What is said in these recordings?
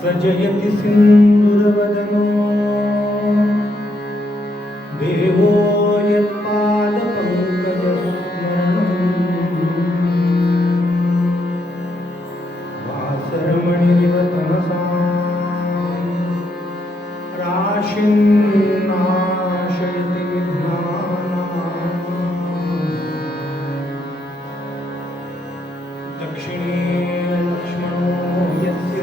प्रजयति सिंदूरवदनो देवो यत्पादपङ्कजस्मरणम् वासरमणिरिव तमसां राशिं नाशयति विघ्नानाम् दक्षिणे लक्ष्मणो यस्य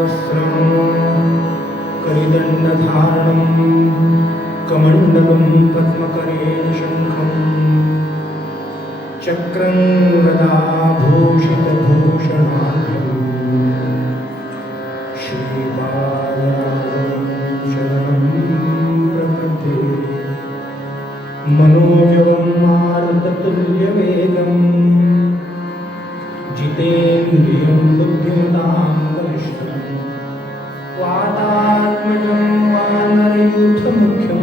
वस्त्रं करिदण्डधारणं कमण्डलं पद्मकरेण शङ्खं चक्रं गदाभूषितभूषणाढ्यं श्रीपादं शरणं प्रपद्ये मनोजवं मारुततुल्यवेगं जितेन्द्रियं बुद्धिमतां वातात्मजं वानरयूथमुख्यं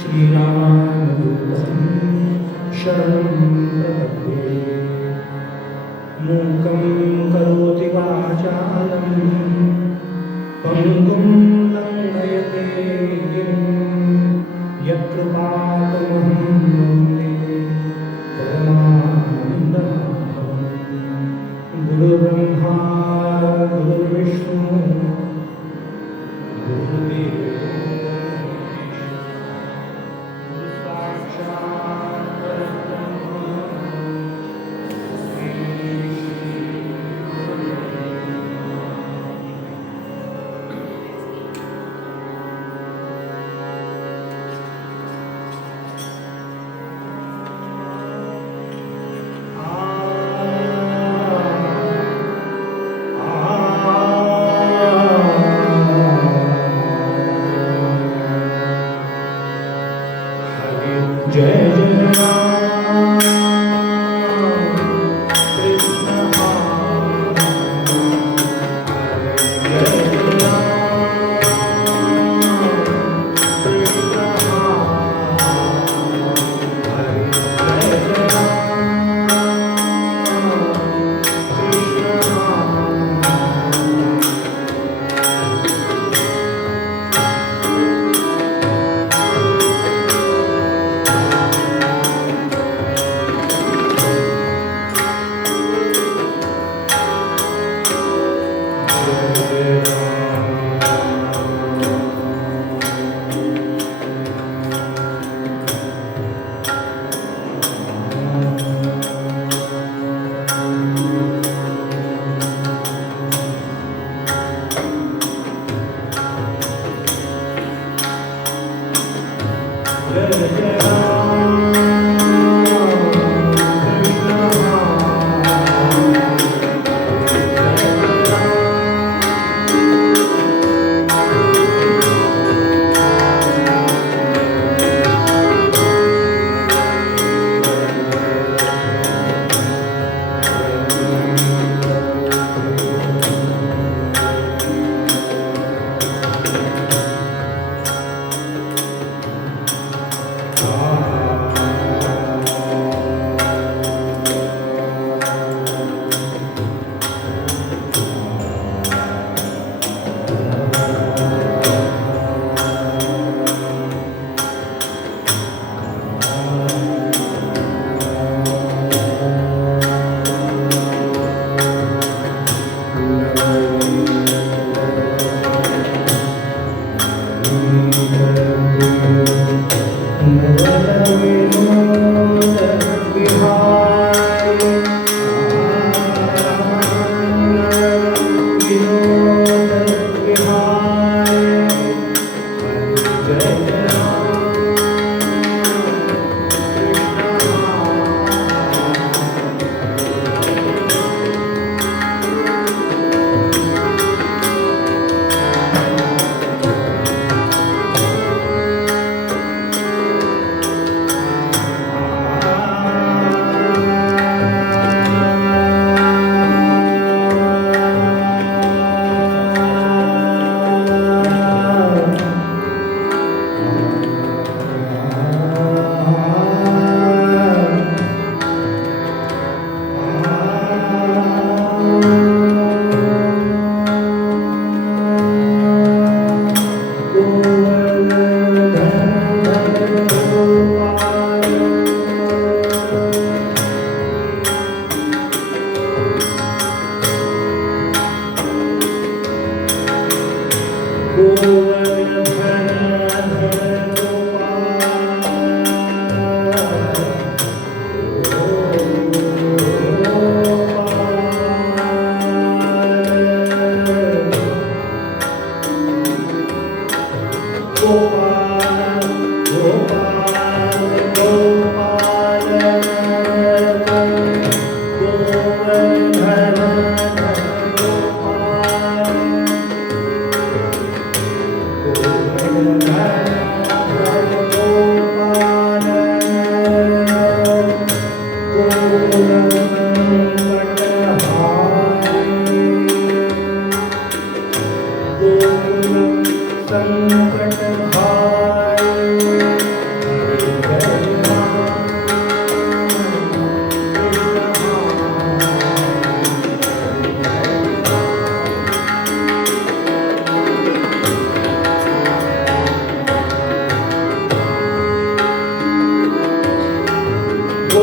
श्रीरामदूतं शरणं प्रपद्ये मूकं करोति वाचालं पङ्गुं लङ्घयते गिरिं यत्कृपातमहं वन्दे परमानन्दमाधवं गुरुब्रह्मा गुरुर्विष्णु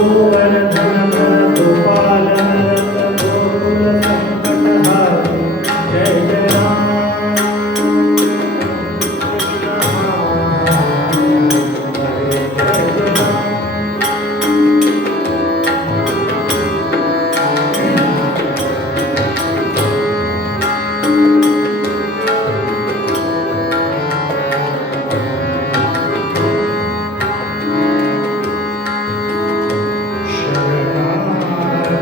गोवर्धन गोपाल नरक गोकुल संकटहारी जय जय राम कृष्ण हरे जय जय राम शरणागत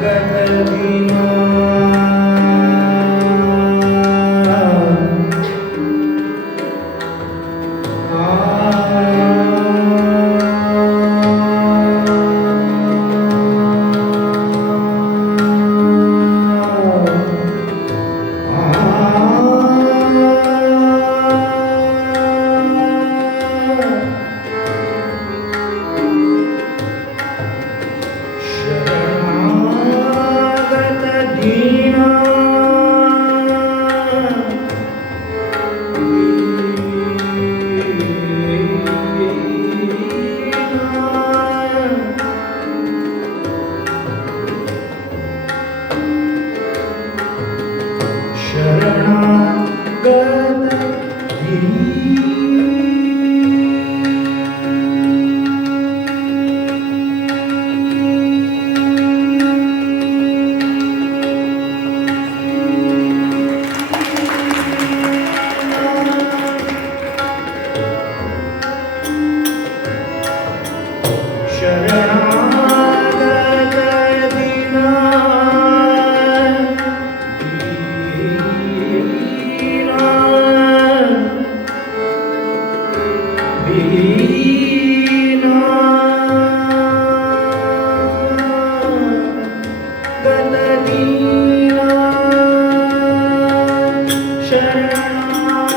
दीना शरणागत दीना शरणागत शरणागत दीना दीना गत दीना शरणागत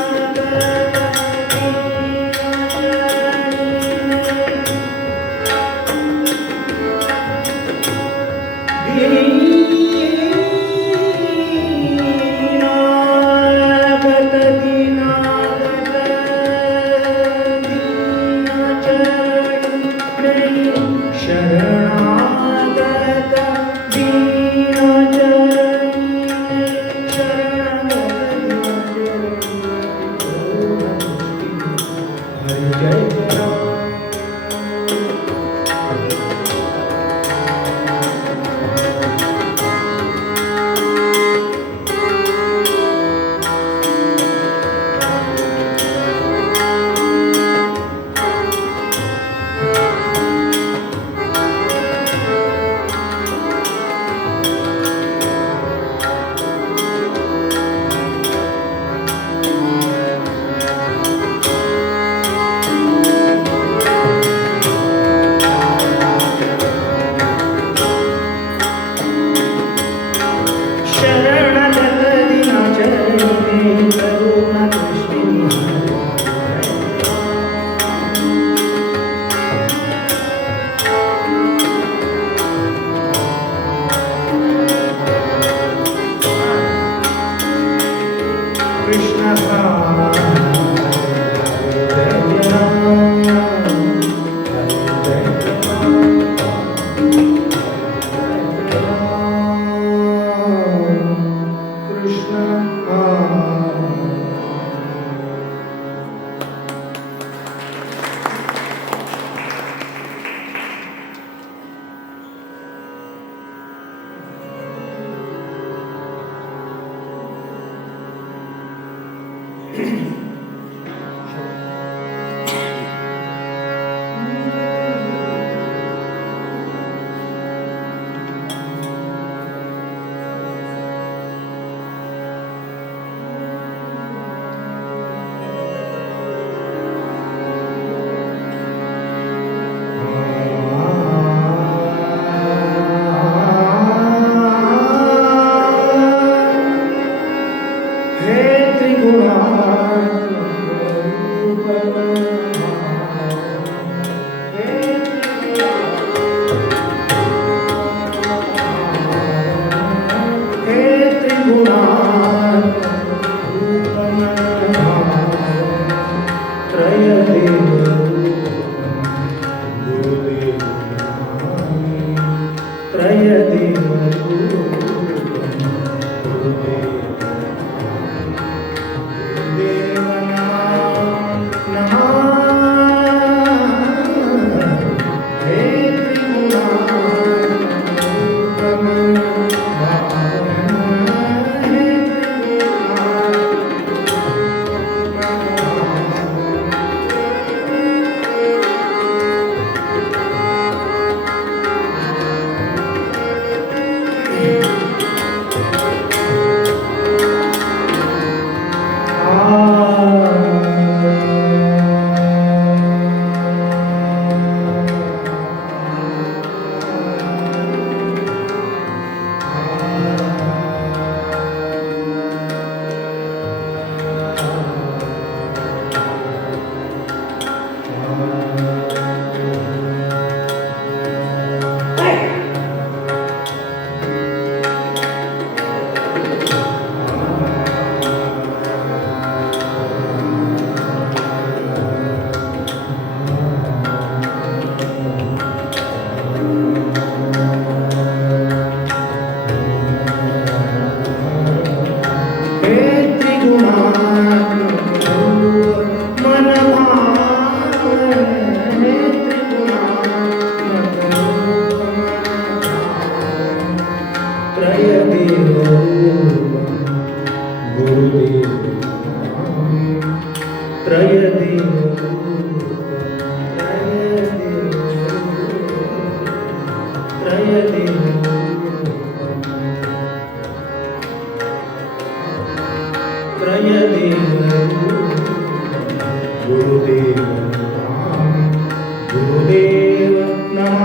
गुरुदेव नमः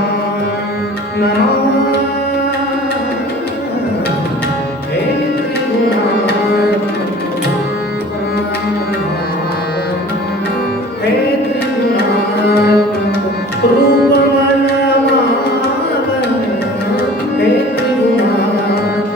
नमः हे त्रिगुणात्मक हे त्रिगुणात्मक रूपमनमावन हे त्रिगुणात्मक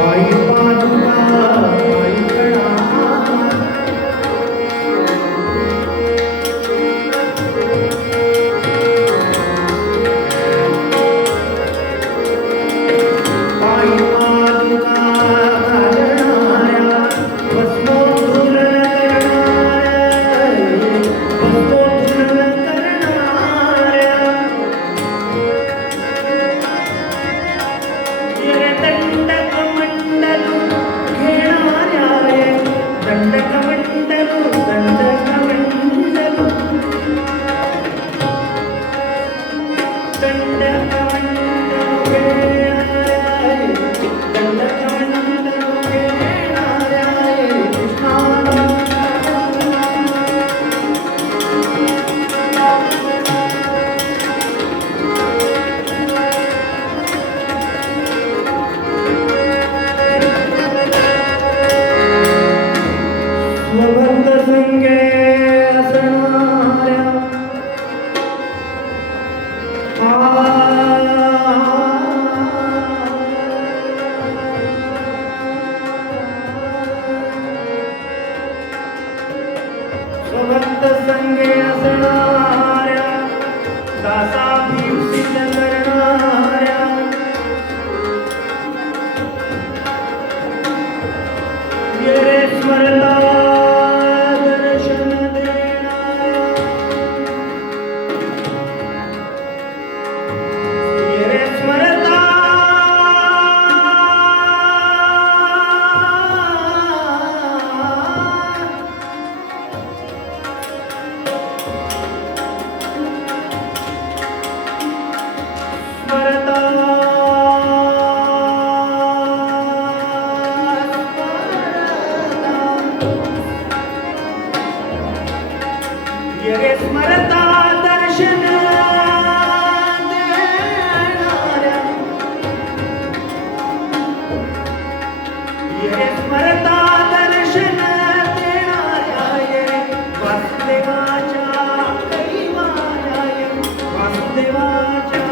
पायी पादुका पायी कणा पायी पादुका घालणाऱ्या भस्मोद्धूलन करणाऱ्या दंडकमंडलू घेणाऱ्या दंडकमंडलू दंडकमंडलू स्वभक्त संगे असणाऱ्या स्वभक्त संगे असणाऱ्या दासाभिषिक्त करणाऱ्या येरे स्मरता दर्शन देणाऱ्या येरे स्मरता येरे स्मरता दर्शन देणाऱ्या येरे स्मरता दर्शन देणाऱ्या येरे वासुदेवाच्या कैवाऱ्या येरे वासुदेवाच्या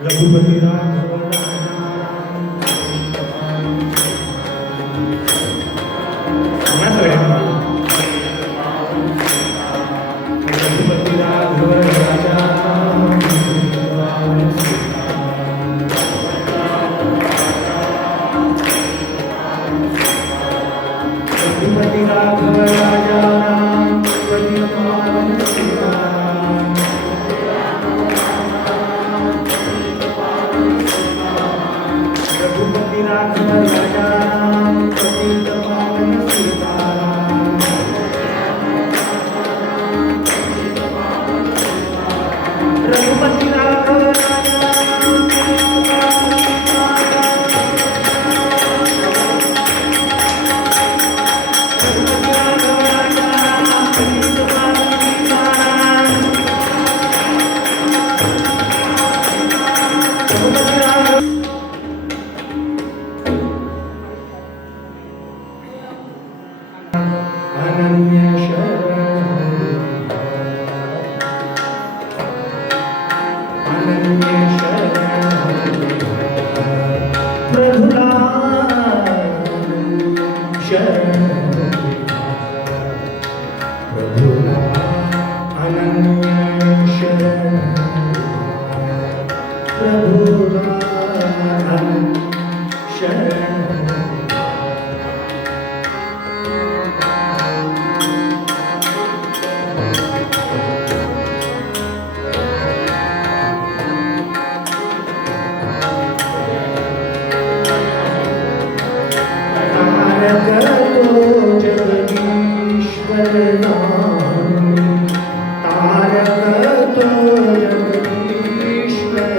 रघुपति राघव रघुपति राघव राजा रघुपति राघव राजा रघुपति पावन सीताराम रघुपति राघव राजा पतित पावन सीताराम रघुपति राघव राजा अनन्य शरण अनन्य शरण प्रभुला शरण प्रभुला अनन्य शरण प्रभुला अनन्य शरण तारक तो जगदीश्वर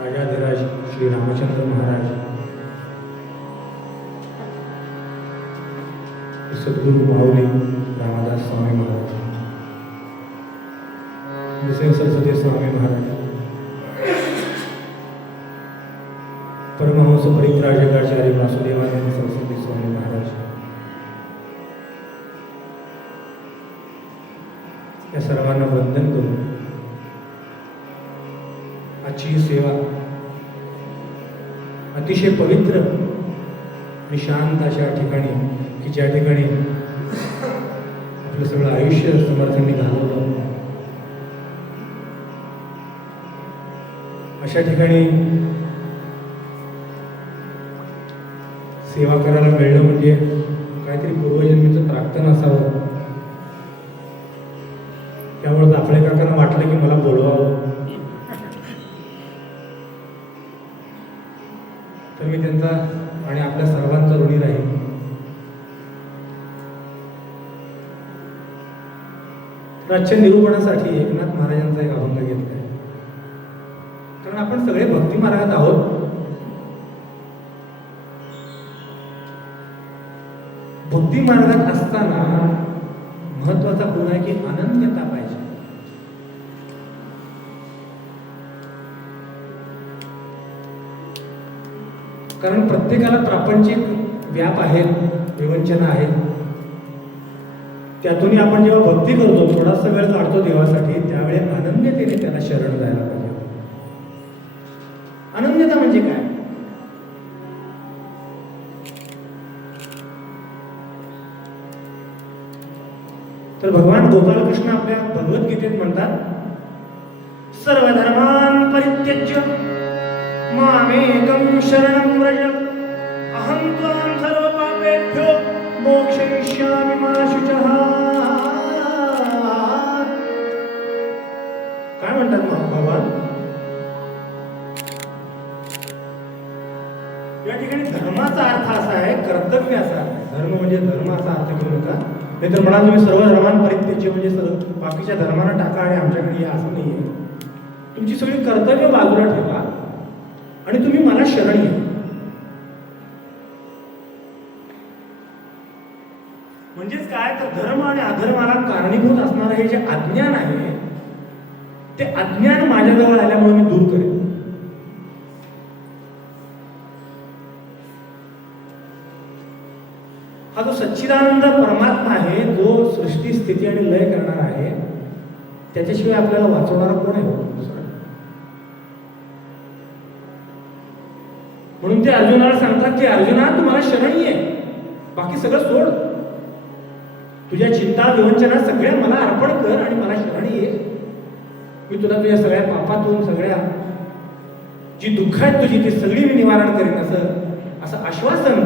राजाधिराज श्री रामचंद्र महाराज, सद्गुरु माऊली रामदास स्वामी महाराज, जसे सरस्वती स्वामी महाराज, परमहंस परित्राजकाचार्य वासुदेवानंद सरस्वती स्वामी महाराज, या सर्वांना वंदन करून आजची सेवा अतिशय पवित्र आणि शांत अशा ठिकाणी, की ज्या ठिकाणी आपलं सगळं आयुष्य समर्थांनी घालवलं, अशा ठिकाणी सेवा करायला मिळणं म्हणजे काहीतरी पूर्वजन्मीचं प्रार्थना असावं. त्यामुळे आपल्या काकांना वाटलं की मला बोलवावं, तर मी त्यांचा आणि आपल्या सर्वांचा ऋणी राहील. आजच्या निरूपणासाठी एकनाथ महाराजांचा एक अभंग घेतला आहे, कारण आपण सगळे भक्ती मार्गात आहोत. भक्ती मार्गात असताना महत्वाचा गुण आहे की अनन्यता पाहिजे. कारण प्रत्येकाला प्रापंचिक व्याप आहेत, विवंचना आहेत. त्यातूनही आपण जेव्हा भक्ती करतो, थोडासा वेळ काढतो देवासाठी, त्यावेळी अनन्यतेने त्याला शरण जायला पाहिजे. अनन्यता म्हणजे काय? तर भगवान गोपालकृष्ण आपल्या भगवद्गीतेत म्हणतात, सर्वधर्मान् परित्यज्य मामेकं शरणं व्रज अहं त्वां सर्वपापेभ्यो मोक्षयिष्यामि म्हणतात भगवान? या ठिकाणी धर्माचा अर्थ असा आहे, कर्तव्य असा आहे. धर्म म्हणजे धर्म असा अर्थ करू नका, नाहीतर म्हणा तुम्ही सर्व धर्मान परित्यज्य म्हणजे सर्व बाकीच्या धर्मांना टाका आणि आमच्याकडे या, असं नाहीये. तुमची सगळी कर्तव्य बाजूला ठेवा आणि तुम्ही मला शरण या. म्हणजेच काय तर धर्म आणि अधर्माला कारणीभूत असणारं हे जे अज्ञान आहे ते अज्ञान माझ्याजवळ आल्यामुळे मी दूर करेन. हा जो सच्चिदानंद परमात्मा आहे, जो सृष्टी स्थिती आणि लय करणार आहे, त्याच्याशिवाय आपल्याला वाचवणारा कोण आहे? म्हणून ते अर्जुनाला सांगतात की अर्जुना तू मला शरण ये, बाकी सगळं सोड, तुझ्या चिंता विवंचना सगळ्या मला अर्पण कर आणि मला शरण ये. मी तुला तुझ्या सगळ्या पापातून, सगळ्या जी दुःख आहेत तुझी ती सगळी मी निवारण करीन, असं आश्वासन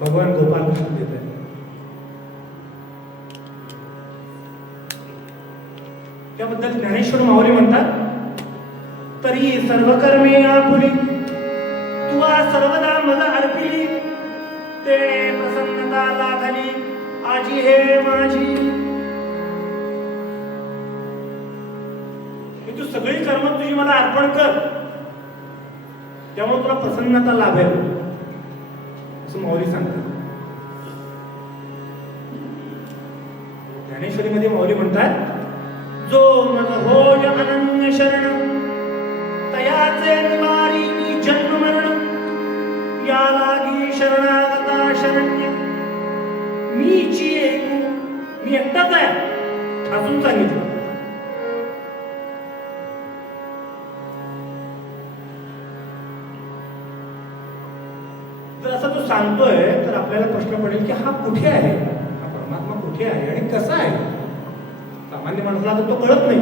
भगवान गोपाल कृष्ण देत आहे. त्याबद्दल ज्ञानेश्वर माऊली म्हणतात, तरी सर्व कर्मे आपुली तुवा सर्वदा मज अर्पिली, तेणे प्रसन्नता लाभली आजी हे माझी. तू सगळी कर्म तुझी मला अर्पण कर, त्यामुळे तुला प्रसन्नता लाभेल, असं माऊली सांगतात. ज्ञानेश्वरीमध्ये माऊली म्हणतात, जो मन होय अनन्य शरण तयाचे निवारी मी जन्म मरण, या लागी शरणागता शरण्य मीची एकू. मी एकटाच आहे असून सांगितलं. जर असं तो सांगतोय तर आपल्याला प्रश्न पडेल की हा कुठे आहे, हा परमात्मा कुठे आहे आणि कसा आहे? सामान्य माणसाला तर तो कळत नाही.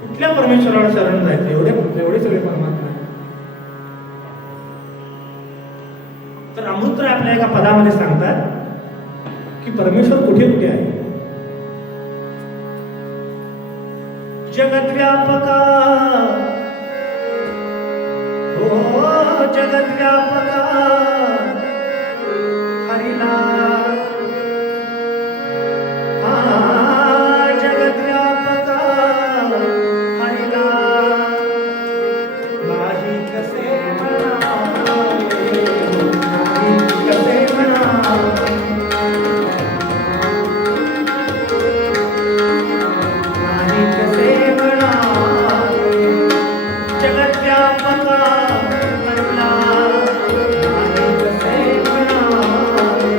कुठल्या परमेश्वराला शरण जायचं? एवढे सगळे परमात्मा आहे. तर अमृतराय आपल्या एका पदामध्ये सांगतात की परमेश्वर कुठे कुठे आहे. जगत व्यापका, हो जगत व्यापका हरिला, जगत व्यापका हरिला नाही कसे म्हणावे, नाही कसे म्हणावे, नाही कसे म्हणावे. जगत व्यापका हरिला नाही कसे म्हणावे.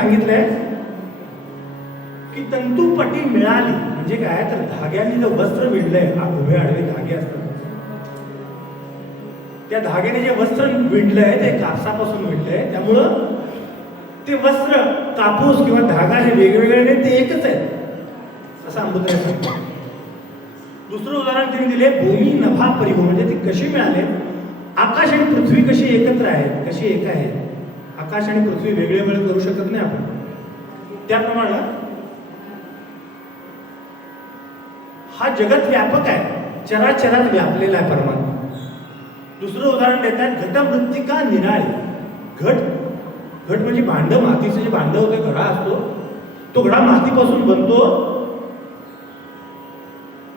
सांगितलंय की तंतुपटी मिळाली म्हणजे काय, तर धाग्याने जे वस्त्र विणलंय, हा उभे आडवे धागे असतात, त्या धाग्याने जे वस्त्र विणलंय ते कापसापासून विणलंय, त्यामुळं ते वस्त्र, कापूस किंवा धागा हे वेगवेगळे नाही, ते एकच आहे असं अमृतराय सांगतात. दुसरं उदाहरण त्यांनी दिले, भूमी नभा परिभू, म्हणजे ते कशी मिळाले, आकाश आणि पृथ्वी कशी एकत्र आहेत, कशी एक आहे. आकाश आणि पृथ्वी वेगळे वेगळे करू शकत नाही आपण, त्याप्रमाणे हा जगत व्यापक आहे, चराचरात व्यापलेला आहे परमात्मा. दुसरं उदाहरण देतात, घटमृत्तिका निराळी. घट म्हणजे भांड, मातीचं जे भांड होतं, घडा असतो, तो घडा मातीपासून बनतो.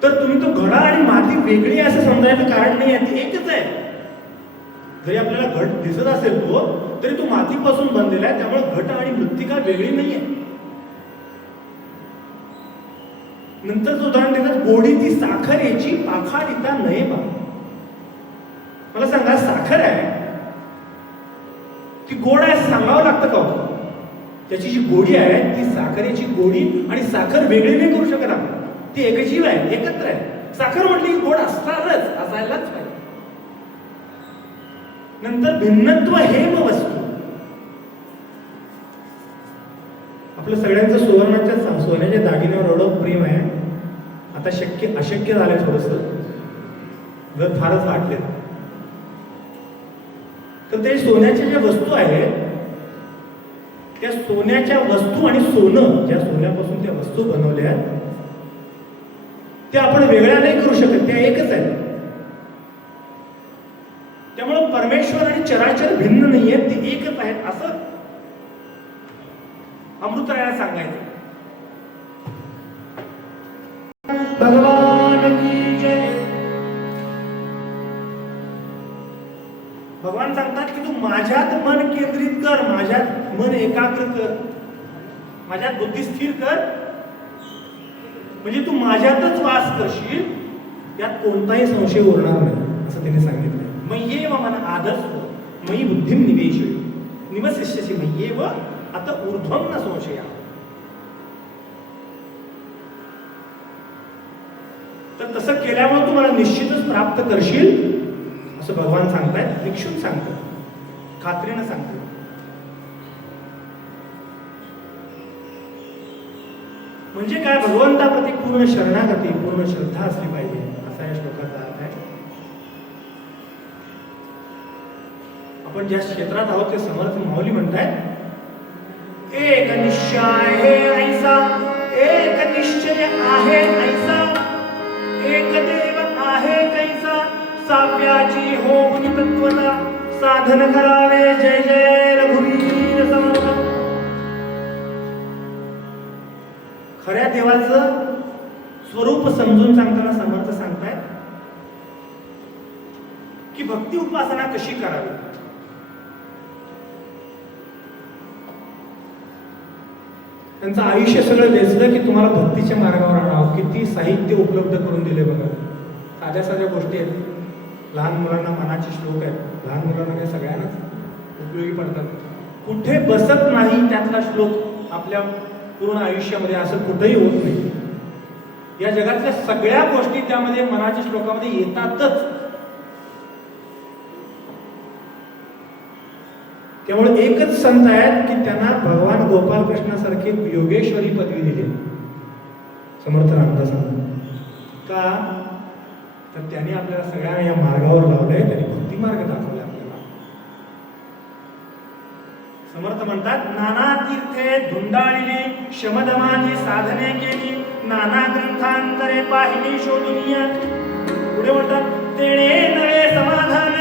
तर तुम्ही तो घडा आणि माती वेगळी असं समजायचं कारण नाही आहे, ती एकच आहे. जरी आपल्याला घट दिसत असेल तो, तरी तो मातीपासून बनलेला आहे, त्यामुळे घट आणि मृत्तिका वेगळी नाहीये. नंतरचं उदाहरण देतात, गोडी ती साखर याची पाखाडिता नये बा. मला सांगा, साखर आहे ती गोड आहे सांगावं लागतं का? त्याची जी गोडी आहे ती साखरेची गोडी आणि साखर वेगळी नाही करू शकत आपण, ती एक जीव आहे, एकत्र आहे. साखर म्हटली गोड असणारच, असायलाच पाहिजे. नंतर भिन्नत्व हेम वस्तू. आपलं सगळ्यांचं सोन्याच्या दागिन्यावर एवढं प्रेम आहे, आता अशक्य झालंय थोडस, जर फारच वाटले तर ते सोन्याच्या ज्या वस्तू आहेत, त्या सोन्याच्या वस्तू आणि सोनं, ज्या सोन्यापासून त्या वस्तू बनवल्या, त्या आपण वेगळ्या नाही करू शकत, त्या एकच आहेत. त्यामुळे परमेश्वर आणि चराचर भिन्न नाहीये, ते एकच आहेत असं अमृतरायाला सांगायचं. भगवान की जय. भगवान सांगतात की तू माझ्यात मन केंद्रित कर, माझ्यात मन एकाग्र कर, माझ्यात बुद्धी स्थिर कर, म्हणजे तू माझ्यातच वास करशील, यात कोणताही संशय उरणार नाही असं त्यांनी सांगितलं. मय्येव मन आदर्श मयी बुद्धिम निवेश निवसिष्यसि मय्येव आता ऊर्ध्वं न संशय. तर तसं केल्यामुळे तू मला निश्चितच प्राप्त करशील असं भगवान सांगतायत, निक्षून सांगतात, खात्रीनं सांगतात. म्हणजे काय, भगवंताप्रती पूर्ण शरणागती, पूर्ण श्रद्धा असली पाहिजे असा या श्लोकाचा अर्थ आहे. आपण ज्या क्षेत्रात आहोत ते समर्थ माऊली म्हणतायत, एक निश्चय आहे ऐसा, एक निश्चय आहे ऐसा, एक देव आहे कैसा, साव्याची होऊन तत्वता, साधन करावे जय जय रघुवीर समर्थ. खऱ्या देवाचं स्वरूप समजून सांगताना समर्थ सांगतायत की भक्ती उपासना कशी करावी. त्यांचं आयुष्य सगळं वेचलं की तुम्हाला भक्तीच्या मार्गावर आणावं. किती साहित्य उपलब्ध करून दिले बघा. साध्या साध्या गोष्टी आहेत, लहान मुलांना मनाचे श्लोक आहेत, लहान मुलांना काही सगळ्यांनाच उपयोगी पडतात. कुठे बसत नाही त्यातला श्लोक आपल्या पूर्ण आयुष्यामध्ये असं कुठेही होत नाही. या जगातल्या सगळ्या गोष्टी त्यामध्ये मनाच्या श्लोकामध्ये येतातच. त्यामुळे एकच संत आहेत की त्यांना भगवान गोपाल कृष्णासारखी योगेश्वरी पदवी दिली, समर्थ रामदासांना. का तर त्यांनी आपल्याला सगळ्या या मार्गावर लावलंय, त्यांनी भक्ती मार्ग दाखवला आपल्याला. समर्थ म्हणतात, नाना तीर्थे धुंडाळिली, शमदमाची साधने केली, नाना ग्रंथांतरे पाहिली शोधुनिया. पुढे म्हणतात, तेणे नवे समाधान,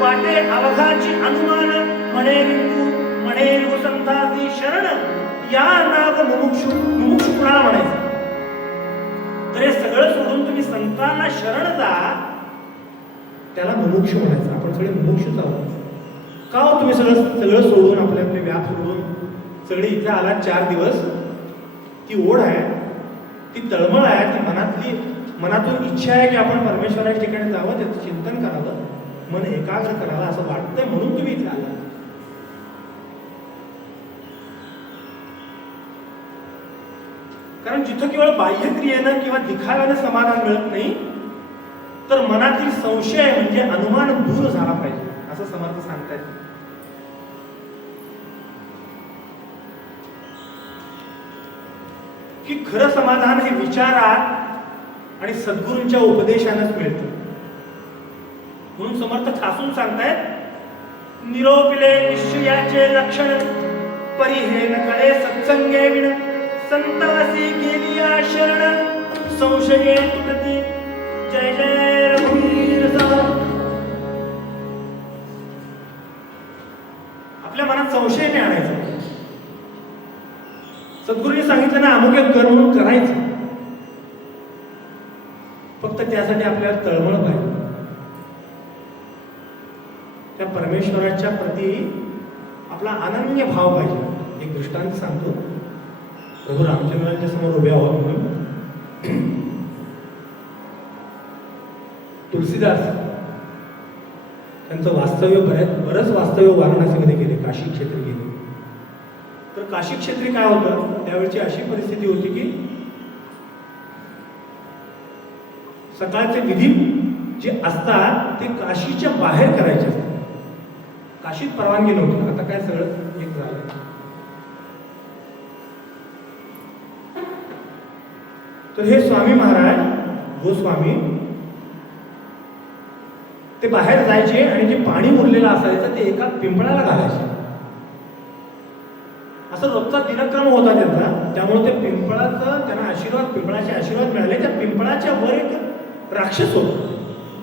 वाटे अवघाची अनुमान, म्हणे रिंगू संताची शरण, या नाव मुमुक्षु कुणाला म्हणायचं. तर हे सगळं सोडून तुम्ही संतांना शरण जा, त्याला मुमुक्षु म्हणायचं. आपण सगळे मुमुक्षुच आहोत. का हो तुम्ही सगळं सोडून, आपले आपले व्याप सोडून सगळे इथे आलात 4 दिवस. ती ओढ आहे, ती तळमळ आहे, ती मनातून इच्छा आहे की आपण परमेश्वराच्या ठिकाणी जावं, त्याचं चिंतन करावं, मन एकाग्र करावं असं वाटतंय, म्हणून तुम्ही इथे आला. कारण जिथं केवळ बाह्यक्रियेनं किंवा दिखाव्यानं समाधान मिळत नाही, तर मनातील संशय म्हणजे अनुमान दूर झाला पाहिजे, असं समर्थ सांगतायत. की खरं समाधान हे विचारात आणि सद्गुरूंच्या उपदेशानंच मिळतं. म्हणून समर्थ ठासून सांगतायत, निरोपिले निश्चयाचे लक्षण परिहेन कळे सत्संगे विण संतासी गेली शरण संशये तुटती. जय जय रघुवीर समर्थ. आपल्या मनात संशय नाही आणायचा. सद्गुरूंनी सांगितलं ना, अमुक कर म्हणून करायचं. फक्त त्यासाठी आपल्याला तळमळ पाहिजे. त्या परमेश्वराच्या प्रती आपला अनन्य भाव पाहिजे. एक दृष्टांत सांगतो. प्रभू रामचंद्रांच्या समोर उभे आहोत म्हणून तुलसीदास त्यांचं वास्तव्य बरंच वास्तव्य वाराणसीमध्ये गेले, काशी क्षेत्री गेले. तर काशी क्षेत्री काय होतं, त्यावेळची अशी परिस्थिती होती की सकाळचे विधी जे असतात ते काशीच्या बाहेर करायचे असतात. काशीत परवानगी नव्हती. आता काय सगळं एक झालं. तर हे स्वामी महाराज गोस्वामी ते बाहेर जायचे आणि जे पाणी उरलेलं असायचं ते एका पिंपळाला घालायचे. असं रोजचा दिनक्रम होता त्यांचा. त्यामुळे ते पिंपळाचं त्यांना आशीर्वाद, पिंपळाचे आशीर्वाद मिळाले. त्या पिंपळाच्या वर एक राक्षस होते,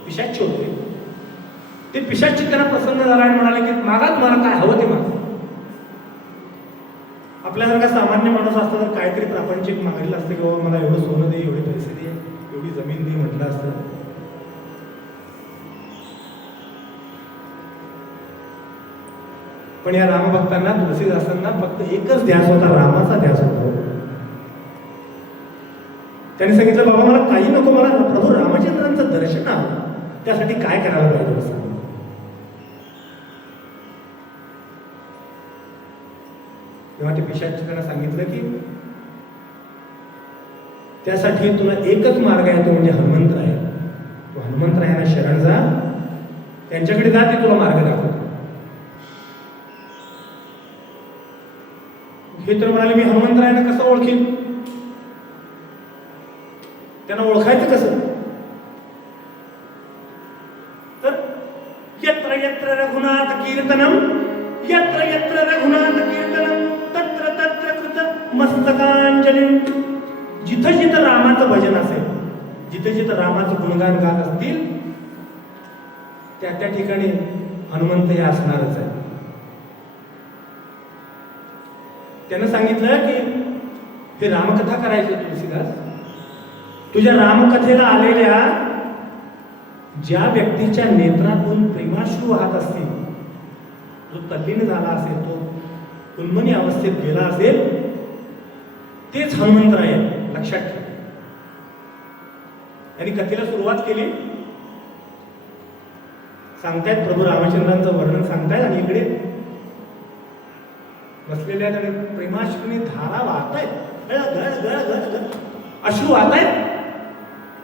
पिशाच्य होते. ते पिशाच्य त्यांना प्रसन्न झाला आणि म्हणाले की मागा, तुम्हाला काय हवं ते मागा. आपल्यासारखा सामान्य माणूस असता तर काहीतरी प्रापंचिक मागितलं असतं की बाबा मला एवढं सोनं दे, एवढे पैसे दे, एवढी जमीन दे म्हटलं असतं. पण या रामभक्तांना, तुलसीदासांना फक्त एकच ध्यास होता, रामाचा ध्यास होता. त्यांनी सांगितलं बाबा मला काही नको, मला प्रभू रामचंद्रांचं दर्शन हवं. त्यासाठी काय करायला पाहिजे असं. तेव्हा ते पिशाच्य त्यांना सांगितलं की त्यासाठी तुला एकच मार्ग आहे, तो म्हणजे हनुमंतराय. तू हनुमंतरायांना शरण जा, त्यांच्याकडे जा, ते तुला मार्ग दाखवतो. हे तर म्हणाले मी हनुमंतरायांना कसं ओळखीन, त्यांना ओळखायचं कसं. तर यत्र यत्र रघुनाथ कीर्तनम, यत्र यत्र रघुनाथ कीर्तनम तत्र तत्र कृत मस्तकांजली. जिथं जिथं रामाचं भजन असेल, जिथं जिथं रामाचं गुणगान गात असतील, त्या त्या ठिकाणी हनुमंत हे असणारच आहे. त्यानं सांगितलं की हे रामकथा करायची तुलसीदास. तुझ्या रामकथेला आलेल्या ज्या व्यक्तीच्या नेत्रातून प्रेमाश्रू वाहत असतील, जो तल्लीन झाला असेल, तो उन्मनी अवस्थेत गेला असेल, तेच हनुमंतराय. लक्षात ठेव. यांनी कथेला सुरुवात केली. सांगतायत प्रभू रामचंद्रांचं वर्णन सांगतायत आणि इकडे बसलेल्या आणि प्रेमाश्रूने धारा वाहतायत, गळ गळ गळ गळ गळ अश्रू वाहतायत.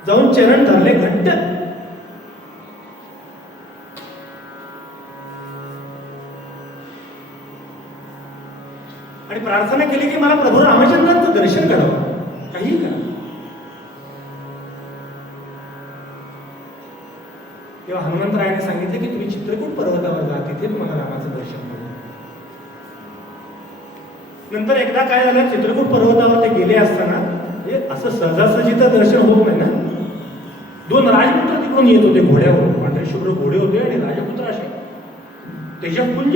जाऊन चरण धरले घट्ट. आणि प्रार्थना केली की मला प्रभू रामचंद्रांचं दर्शन करावं, काही करा. तेव्हा हनुमंतरायाने सांगितले की तुम्ही चित्रकूट पर्वतावर जा, तिथे तुम्हाला रामाचं दर्शन मिळेल. नंतर एकदा काय झालं, चित्रकूट पर्वतावर ते गेले असताना असं सहजासहजी तर दर्शन होत नाही ना. दोन राजपुत्र तिकडून येत होते घोड्यावर, पांढरे शुभ्र घोडे होते आणि राजपुत्र असे तेजपुंज.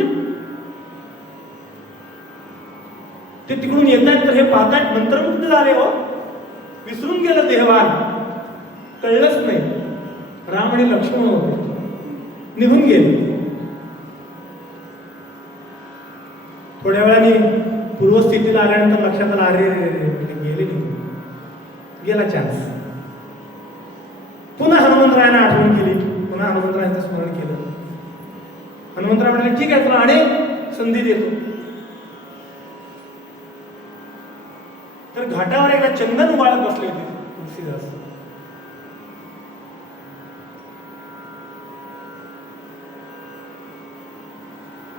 ते तिकडून येत आहेत तर हे पाहतायत, मंत्रमुग्ध झाले. हो, विसरून गेलं देहवान, कळलंच नाही. राम आणि लक्ष्मण होते, निघून गेले. थोड्या वेळाने पूर्वस्थितीला आल्यानंतर लक्षात आलं, अरे गेले निघून, गेला चान्स. पुन्हा हनुमंतरायांना आठवण केली, पुन्हा हनुमंतरायांचं स्मरण केलं. हनुमंतराय म्हणाले ठीक आहे, तुला अनेक संधी देतो. तर घाटावर एकदा चंदन उबाळत बसले होते तुलसीदास.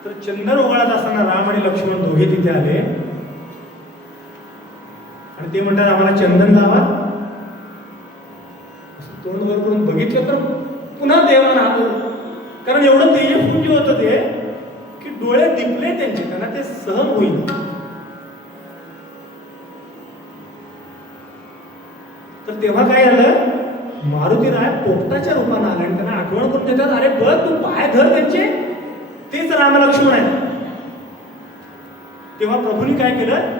तर चंदन उगाळत असताना राम आणि लक्ष्मण दोघे तिथे आले आणि ते म्हणतात आम्हाला चंदन लावा. तोंड वर करून बघितलं तर पुन्हा देवाला आलो, कारण एवढं तेजपुंज होतं ते की डोळे दिपले त्यांचे, त्यांना ते सहन होईल. तर तेव्हा काय झालं, मारुती राय पोपटाच्या रूपाने आले आणि त्यांना आठवण करून देतात, अरे बघ तू पाय धर त्यांचे, तेच राम लक्ष्मण आहे. तेव्हा प्रभूंनी काय केलं,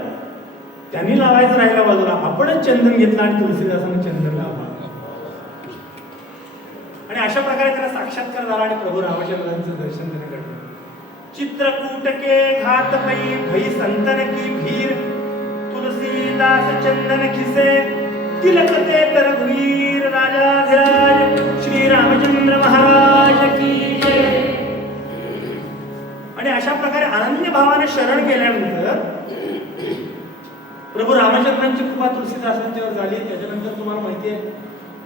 त्यांनी लावायचं राहिला बाजूला, आपणच चंदन घेतलं आणि तुलसीदासाने चंदन लावला. आणि अशा प्रकारे त्याला साक्षात्कार झाला आणि प्रभू रामचंद्रांचं दर्शन त्याने घडलं. चित्रकूट के घात पै भई संतन की भीर, तुलसीदास चंदन खिसे तिलकते रघुवीर. राजाधिराज श्री रामचंद्र महाराज की जय. आणि अशा प्रकारे अनन्य भावाने शरण गेल्यानंतर प्रभू रामचंद्रांची कृपा तुलसीदासांच्यावर झाली. त्याच्यानंतर तुम्हाला माहिती आहे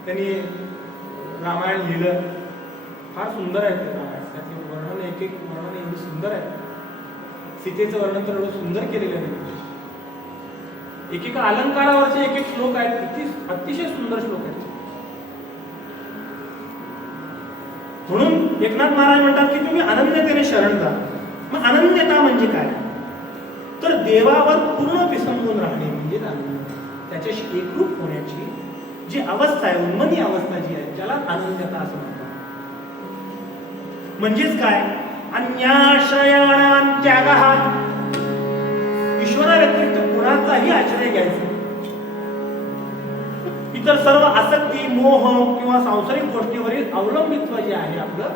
त्यांनी रामायण लिहिलं. फार सुंदर आहे ते रामायण, त्यातले वर्णन एक एक वर्णन एवढं सुंदर आहे. सीतेचं वर्णन तर एवढं सुंदर केलेलं आहे. एकेका अलंकारावरचे एक एक श्लोक आहेत, अतिशय सुंदर श्लोक आहेत. म्हणून एकनाथ महाराज म्हणतात की तुम्ही अनन्यतेने शरण जा. मग अनन्यता म्हणजे काय, तर देवावर पूर्ण विसंबून राहणे म्हणजे अनन्यता. त्याच्याशी एकरूप होण्याची जी अवस्था आहे, उन्मनी अवस्था जी आहे, त्याला अनन्यता असं म्हणतात. म्हणजेच काय, अन्याश्रयाणां त्यागः, ईश्वरा व्यतिरिक्त कुणाचाही आश्रय घ्यायचा. इतर सर्व आसक्ती, मोह किंवा सांसारिक गोष्टीवरील अवलंबित्व जे आहे आपलं,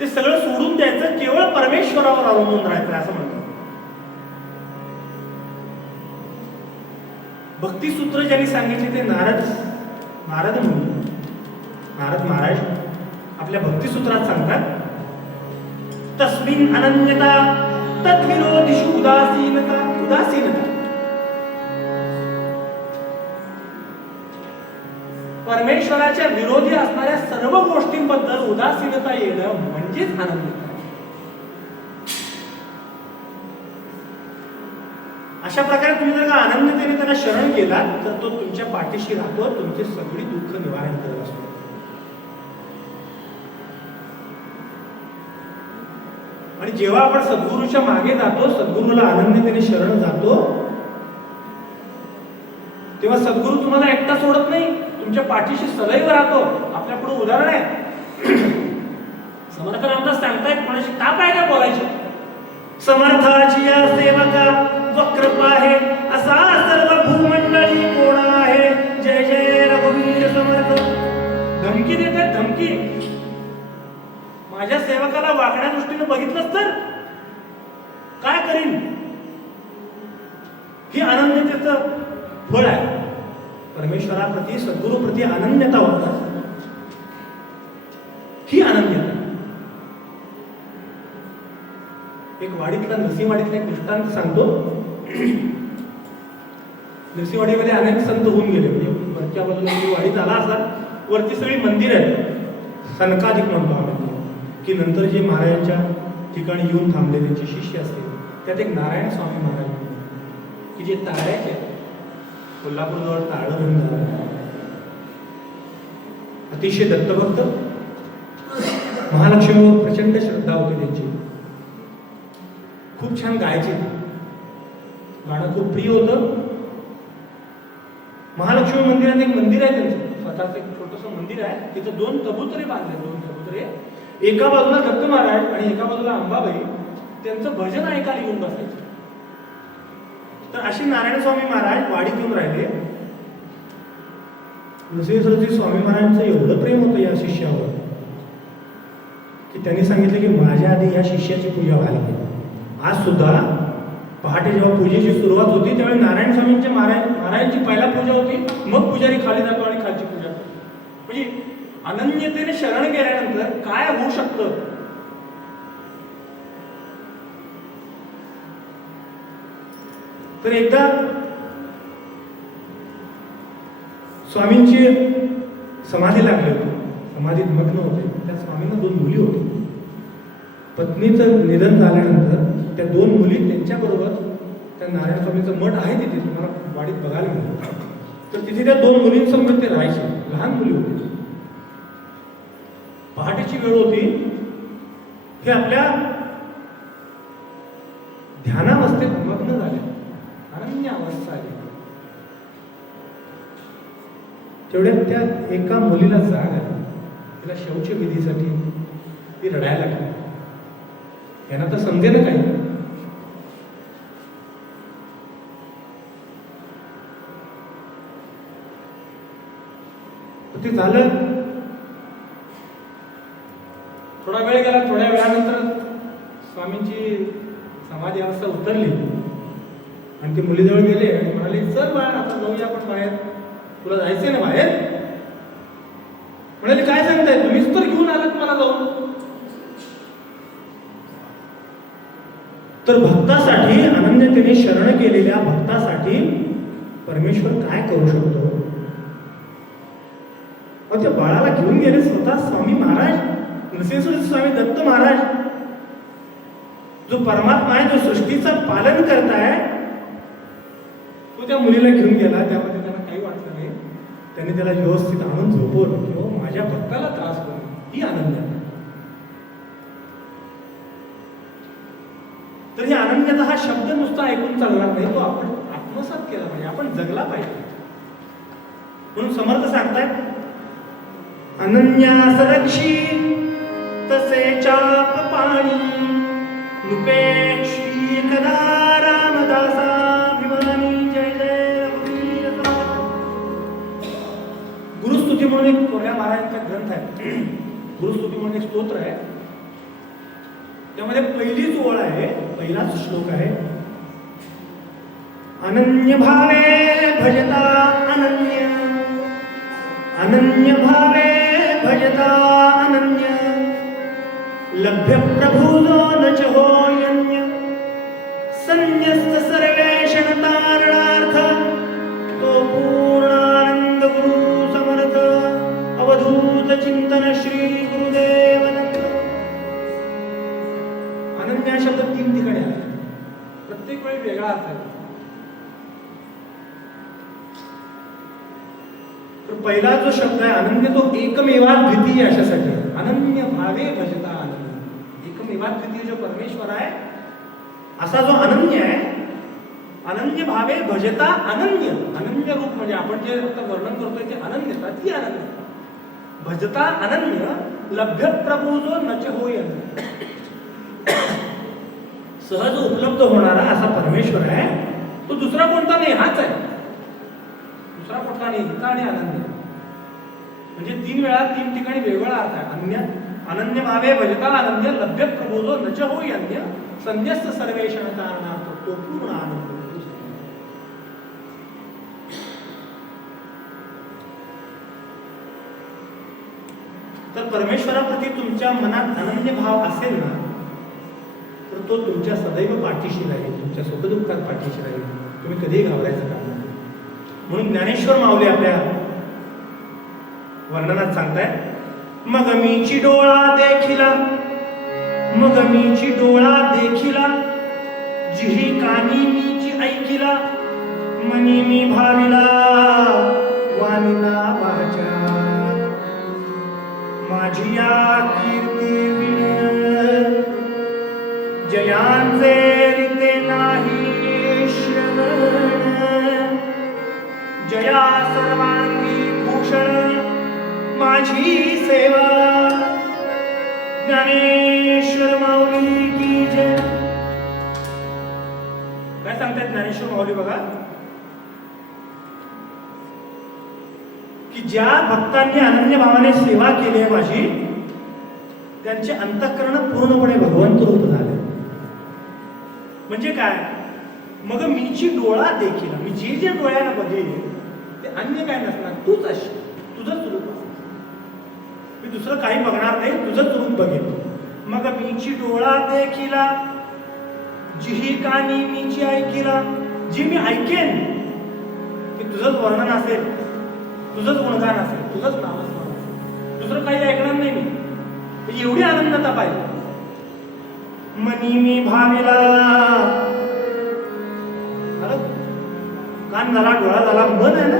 ते सगळं सोडून द्यायचं, केवळ परमेश्वरावर अवलंबून राहायचं असं म्हणतात. भक्तिसूत्र ज्यांनी सांगितले ते नारद म्हणून नारद महाराज आपल्या भक्तिसूत्रात सांगतात, तस्मिन् अनन्यता तद्विरोधिषु उदासीनता. उदासीनता परमेश्वराच्या विरोधी असणाऱ्या सर्व गोष्टींबद्दल उदासीनता येणं म्हणजेच अनन्यता. अशा प्रकारे तुम्ही जर का अनन्यतेने त्याला शरण केलात तर तो तुमच्या पाठीशी राहतो, तुमचे सगळी दुःख निवारण करत असतो. आणि जेव्हा आपण सद्गुरूच्या मागे जातो, सद्गुरूला अनन्यतेने शरण जातो, तेव्हा सद्गुरू तुम्हाला एकटा सोडत नाही, तुमच्या पाठीशी सदैव राहतो. आपल्या पुढे उदाहरण आहे, समर्थ रामदास सांगतायत, कोणाशी ताप आहे का बोलायची, समर्थाची या सेवका वक्रपा आहे, असा सर्व भूमंडळी कोण आहे, जय जय रघुवीर समर्थ. धमकी देतात, धमकी. माझ्या सेवकाला वाकड्या दृष्टीने बघितलंच तर काय करीन. ही अनन्यतेचं फळ आहे. परमेश्वराप्रती, सद्गुरूप्रती अनन्यता होतात, ही अनन्यता. एक वाडीतला, नरसिंहवाडीतला एक दृष्टांत सांगतो. नरसिंहवाडीमध्ये अनेक संत होऊन गेले, म्हणजे वरच्या बाजूला वाडीत आला असा, वरती सगळी मंदिर आहेत, सनकाधिक म्हणतो आम्ही, की नंतर जे महाराजांच्या ठिकाणी येऊन थांबले त्यांचे शिष्य असतील, त्यात एक नारायण स्वामी महाराज की जे ताळ्याचे, कोल्हापूरजवळ ताळं, अतिशय दत्तभक्त, महालक्ष्मीवर प्रचंड श्रद्धा होती त्यांची, खूप छान गायचे, गाणं खूप प्रिय होतं. महालक्ष्मी मंदिरात एक मंदिर आहे त्यांचं स्वतःचं, एक छोटंसं मंदिर आहे, तिथं 2 चबुतरे बांधले, 2 चबुतरे, एका बाजूला दत्त महाराज आणि एका बाजूला अंबाबाई त्यांचं भजन ऐकायला येऊन बसायचे. तर अशी नारायण स्वामी महाराज वाडीत येऊन राहिले. नृसिंह स्वामी महाराजांचं एवढं प्रेम होतं या शिष्यावर की त्यांनी सांगितलं की माझ्या आधी या शिष्याची पूजा व्हायला पाहिजे. आज सुद्धा पहाटे जेव्हा पूजेची सुरुवात होती त्यावेळी नारायण स्वामींच्या महाराजांची पहिला पूजा होती, मग पुजारी खाली जातो आणि खालची पूजा. म्हणजे अनन्यतेने शरण गेल्यानंतर काय होऊ शकतं. तर एकदा स्वामींची समाधी लागली होती, समाधीत मग्न होते. त्या स्वामींना 2 मुली होत्या. पत्नीचं निधन झाल्यानंतर त्या 2 मुली त्यांच्याबरोबर त्या नारायण स्वामींचं मठ आहे तिथे, तुम्हाला वाडीत बघायला मिळेल. तर तिथे त्या 2 मुलींसमोर ते राहायचे. लहान मुली होते. पहाटेची वेळ होती. हे आपल्या ध्यानावस्थेत मग्न झाले, अनन्य अवस्था आली. तेवढ्यात त्या एका मुलीला जाग आली. तिला शौच विधीसाठी ती रडायला लागली. यांना तर समजेना काही. ते झालं. थोडा वेळ गेला. थोड्या वेळानंतर स्वामींची समाधी अवस्था उतरली आणि ते मुलीजवळ गेले आणि म्हणाले, चल बाहेर, आता जाऊया आपण बाहेर, तुला जायचंय ना बाहेर? म्हणाले, काय सांगताय, तुम्हीच तर घेऊन आलात मला जाऊन. तर भक्तासाठी, अनन्यतेने शरण केलेल्या भक्तासाठी परमेश्वर काय करू शकतो? त्या बाळाला घेऊन गेले स्वतः स्वामी महाराज, नरसिंह स्वामी दत्त महाराज, जो परमात्मा आहे, जो सृष्टीचं पालन करताय, तो त्या मुलीला घेऊन गेला. त्यामध्ये त्यांना काही वाटलं नाही. त्यांनी त्याला व्यवस्थित आणून झोपवलं. किंवा माझ्या भक्ताला त्रास होईल, ही अनन्यता. तर ही अनन्यता हा शब्द नुसता ऐकून चालणार नाही, तो आपण आत्मसात केला पाहिजे, आपण जगला पाहिजे. म्हणून समर्थ सांगतायत, अनन्या सरक्षी तसे चाप पाणी, नुपेक्षी कदा रामदासाभिमानी. जय जय रघुवीर समर्थ. गुरुस्तुती म्हणून एक कोऱ्या महाराजांचा ग्रंथ आहे. गुरुस्तुती म्हणून एक स्तोत्र आहे. त्यामध्ये पहिलीच ओळ आहे, पहिलाच श्लोक आहे, अनन्य भावे भजता अनन्य, अनन्य भावे भजता अनन्य, लभ्य प्रभुजो न च होयन्य, संन्यस्त सर्वेषण तारणार्थ, तो पूर्णानंद गुरु समर्थ, अवधूत चिंतन श्री गुरुदेव दत्त. अनन्य शब्द 3 ठिकाणी आहे, प्रत्येक वेळी वेगळा अर्थ आहे. पहिला जो शब्द आहे अनन्य, तो एकमेवा द्वितीय अशासाठी. अनन्य भावे भजता अनन्य, एकमेवा द्वितीय जो परमेश्वर आहे, असा जो अनन्य आहे, अनन्य भावे भजता अनन्य. अनन्य रूप म्हणजे आपण जे आता वर्णन करतोय ते अनन्यता, ती अनन्यता. भजता अनन्य, लभ्य प्रभू जो नच होयन्य, सहज उपलब्ध होणारा असा परमेश्वर आहे. तो दुसरा कोणता नाही, हाच आहे. दुसरा कुठला नाही, हिता आणि अनन्य. म्हणजे 3 वेळा 3 ठिकाणी वेगवेगळा अर्थ आहे. अन्य, अनन्य भावे भजता अनन्य, लभ्य प्रबोधो नच होई अन्य, संध्यस्त सर्वेषण कारणार्थ, तो पूर्ण आनंद. तर परमेश्वराप्रती तुमच्या मनात अनन्य भाव असेल ना, तर तो तुमच्या सदैव पाठीशी राहील, तुमच्या सुखदुःखात पाठीशी राहील. तुम्ही कधीही घाबरायचं काम नाही. म्हणून ज्ञानेश्वर माऊली आपल्या वर्णनात सांगताय, मग मीची डोळा देखिला, मग मीची डोळा देखिला, जिही कानी मीची ऐकिला, मनी मी भाविला वानिला वाचा, माझी या कीर्ती विण जयांचे रीते नाही श्रवण, जया सर्वांगी भूषण माझी सेवा. ज्ञानेश्वर माऊली की जय. काय सांगतात ज्ञानेश्वर माऊली बघा, की ज्या भक्तांनी अनन्य भावाने सेवा केली आहे माझी, त्यांचे अंतःकरण पूर्णपणे भगवंत रूप झाले. म्हणजे काय, मग मीची डोळा देखील, मी जे जे डोळ्याला बघेल ते अन्य काय नसणार, तूच अशी, तुझंच रूप असणार. मी दुसरं काही बघणार नाही, तुझंच रूप बघेल. मग मीची डोळा देखिला, जिही कानी मीची ऐकिला, जी मी ऐकेन ते तुझंच वर्णन असेल, तुझंच गुणगान असेल, तुझंच नामस्मरण असेल, दुसरं काही ऐकणार नाही मी. म्हणजे एवढी आनंदता पाहिजे. मनी मी भाविला, कान झाला, डोळा झाला, मन आहे ना.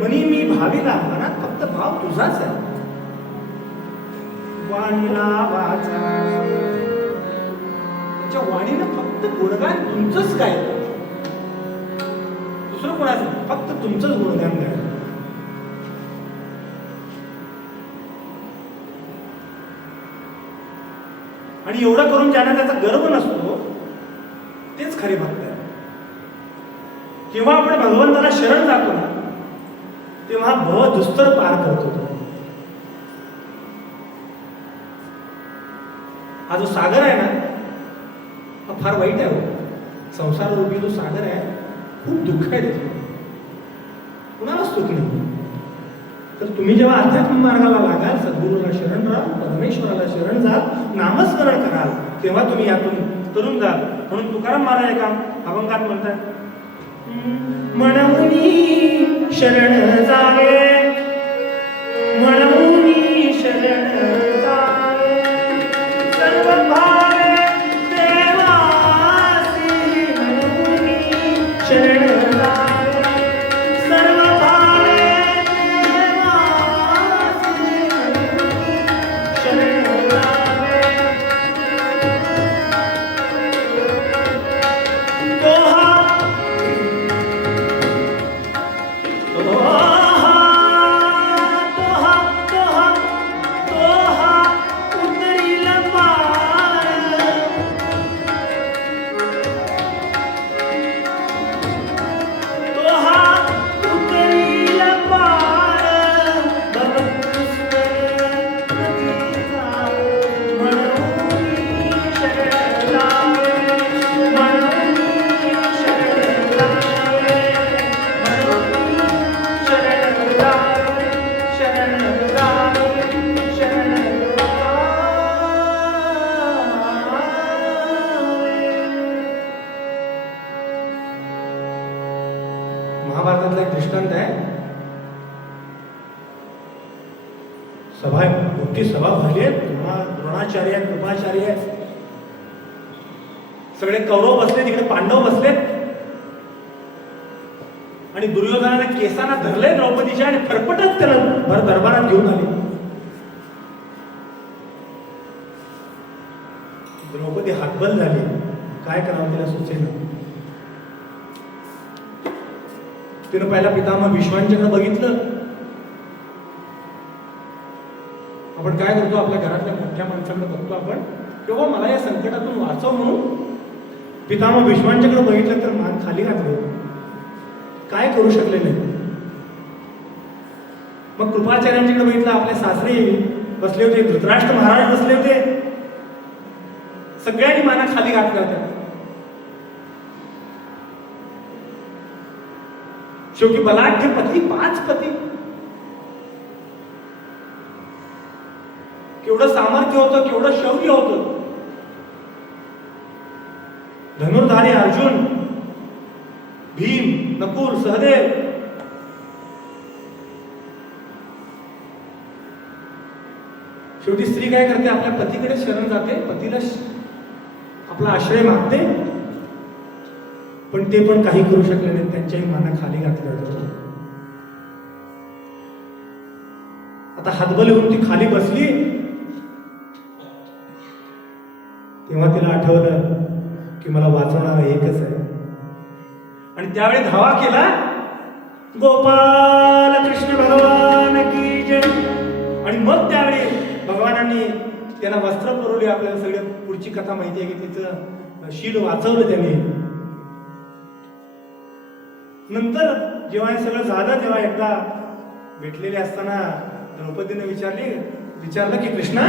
मनी मी भाविला, मनात फक्त भाव तुझाच आहे. वाणीला वाचा, त्याच्या वाणीनं फक्त गुणगान तुमचंच काय, दुसरं कोणाचं, फक्त तुमचंच गुणगान काय. आणि एवढं करून ज्यांना त्याचा गर्व नसतो तेच खरे भक्त आहे. जेव्हा आपण भगवंताला शरण जातो ना, तेव्हा भव दुस्तर पार करतो. हा जो सागर आहे ना, हा फार वाईट आहे. संसार रूपी जो सागर आहे खूप दुःख आहे त्याचे, कुणालाच सुख नाही. तर तुम्ही जेव्हा अध्यात्म मार्गाला लागाल, सद्गुरूला शरण राहा, परमेश्वराला शरण जाल, नामस्मरण कराल, तेव्हा तुम्ही यातून तरुण जाल. म्हणून तुकाराम महाराज एका अभंगात म्हणतात, म्हणून शरण जावे, म्हणून शरण जावे, सर्व भावे देवासी, म्हणून शरण जावे, सर्व भावे देवासी, शरण जावे. महाभारतातला एक दृष्टांत आहे. मोठी सभा भरली आहे, द्रोणाचार्य, कृपाचार्य, सगळे कौरव बसले, तिकडे पांडव बसले, आणि दुर्योधनाने केसांना धरले द्रौपदीच्या आणि फरफटत त्याला भर दरबारात घेऊन आले. द्रौपदी हातबल झाली, काय करावं तिला सुचेना. तिनं पहिला पितामह भीष्मांच्याकडे बघितलं. आपण काय करतो, आपल्या घरातल्या मोठ्या माणसांकडे बघतो आपण, किंवा मला या संकटातून वाचव म्हणून पितामह भीष्मांच्याकडे बघितलं तर मान खाली घातले, काय करू शकले नाही. मग कृपाचार्यांच्याकडे बघितलं, आपले सासरे बसले होते, धृतराष्ट्र महाराज बसले होते, सगळ्यांनी माना खाली घातल्या होत्या. शेवटी बलाढ्य पती, 5 पती, केवढं सामर्थ्य होतं, केवढं शौर्य होतं. धनुर्धारी अर्जुन, भीम, नकुल, सहदेव, शेवटी स्त्री काय करते, आपल्या पतीकडे शरण जाते, पतीला आपला आश्रय मागते, पण ते पण काही करू शकले नाही, त्यांच्याही माना खाली घातल्या होत्या. आता हातबल होऊन ती खाली बसली, तेव्हा तिला आठवलं की मला वाचवणारा एकच आहे. आणि त्यावेळी धावा केला, गोपाल कृष्ण भगवान की जय. आणि मग त्यावेळी भगवानांनी त्यांना वस्त्र पुरवले. आपल्याला सगळं पुढची कथा माहिती आहे की तिचं शील वाचवलं त्यांनी. नंतर जेव्हा हे सगळं झालं, तेव्हा एकदा भेटलेले असताना द्रौपदीने विचारलं की कृष्णा,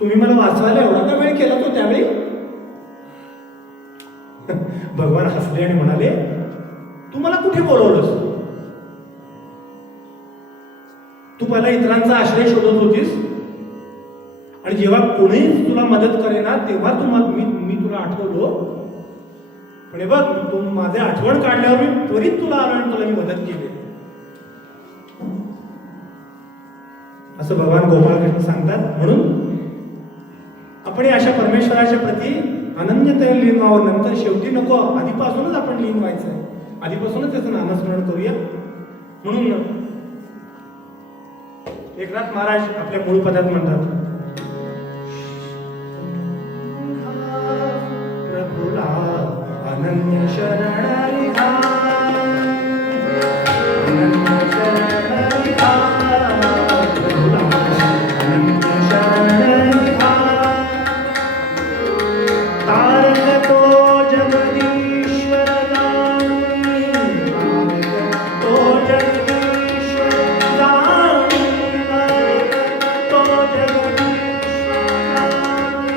तुम्ही मला वाचवायला एवढा का वेळ केला तो त्यावेळी? भगवान हसले आणि म्हणाले, तू मला कुठे बोलवलंस? तू पहिला इतरांचा आश्रय शोधत होतीस, आणि जेव्हा कोणीच तुला मदत करेना तेव्हा मी तुला आठवलो. पण हे बघ तू माझे आठवण काढल्यावर मी त्वरित तुला आलो आणि तुला मी मदत केली. असं भगवान गोपाळकृष्ण सांगतात. म्हणून आपण अशा परमेश्वराच्या प्रती अनन्यतेने लीन व्हावं. नंतर शेवटी नको, आधीपासूनच आपण लीन व्हायचंय, आधीपासूनच त्याचं नामस्मरण करूया. म्हणून एकनाथ महाराज आपल्या मूळ पदात म्हणतात, प्रभुला अनन्य शरण घ्या, अनन्य शरण घ्या, प्रभुला अनन्य शरण घ्या. तारक तो जगदीश्वर जाणी, तारक तो जगदीश्वर जाणी, तारक तो जगदीश्वर जाणी.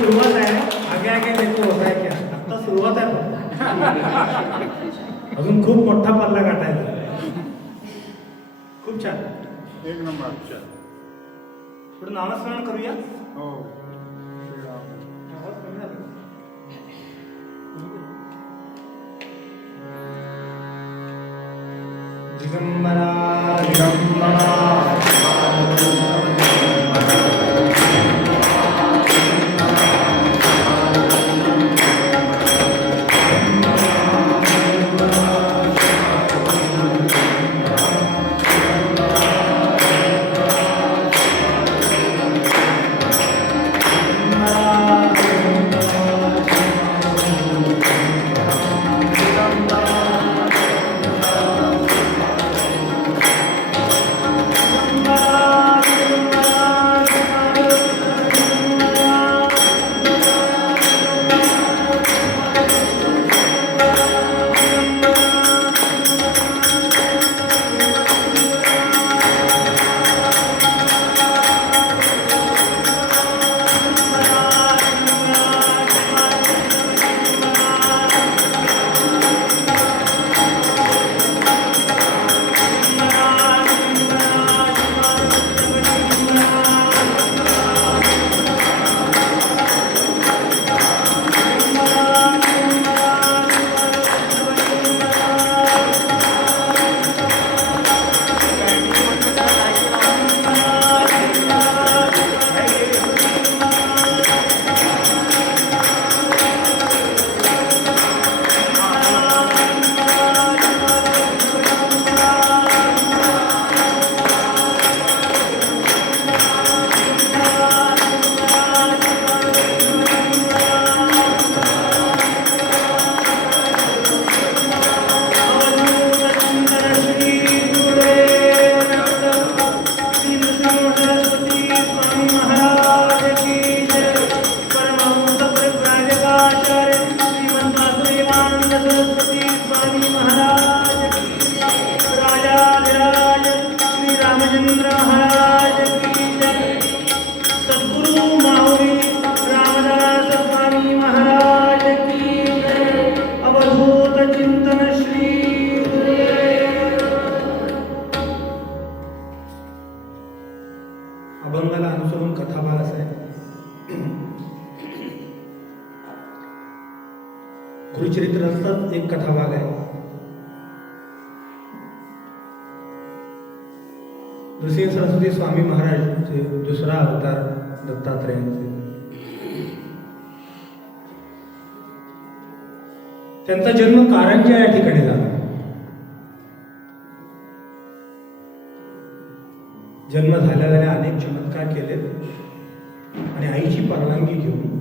सुरुवात आहे. आगे आगे देखो होत आहे क्या, आता सुरुवात आहे फक्त. अजून खूप मोठा पल्ला गाठायचा. खूप छान, एक नंबर. थोडं नामस्मरण करूया. हो. आवाज कमी झाला. दिगंबरा दिगंबरा राजेंद्र महाराज की जय. सद्गुरु माऊली रामदास स्वामी महाराज की जय. अवधूत चिंतन श्री गुरुदेव. अभंगाला अनुसरून कथाभाग असा आहे. गुरुचरित्राचाच एक कथाभाग आहे. नृसिंह सरस्वती स्वामी महाराजचे दुसरा अवतार दत्तात्रेयांचे. त्यांचा जन्म कारंजा या ठिकाणी झाला. जन्म झाल्या अनेक चमत्कार केले आणि आईची परवानगी घेऊन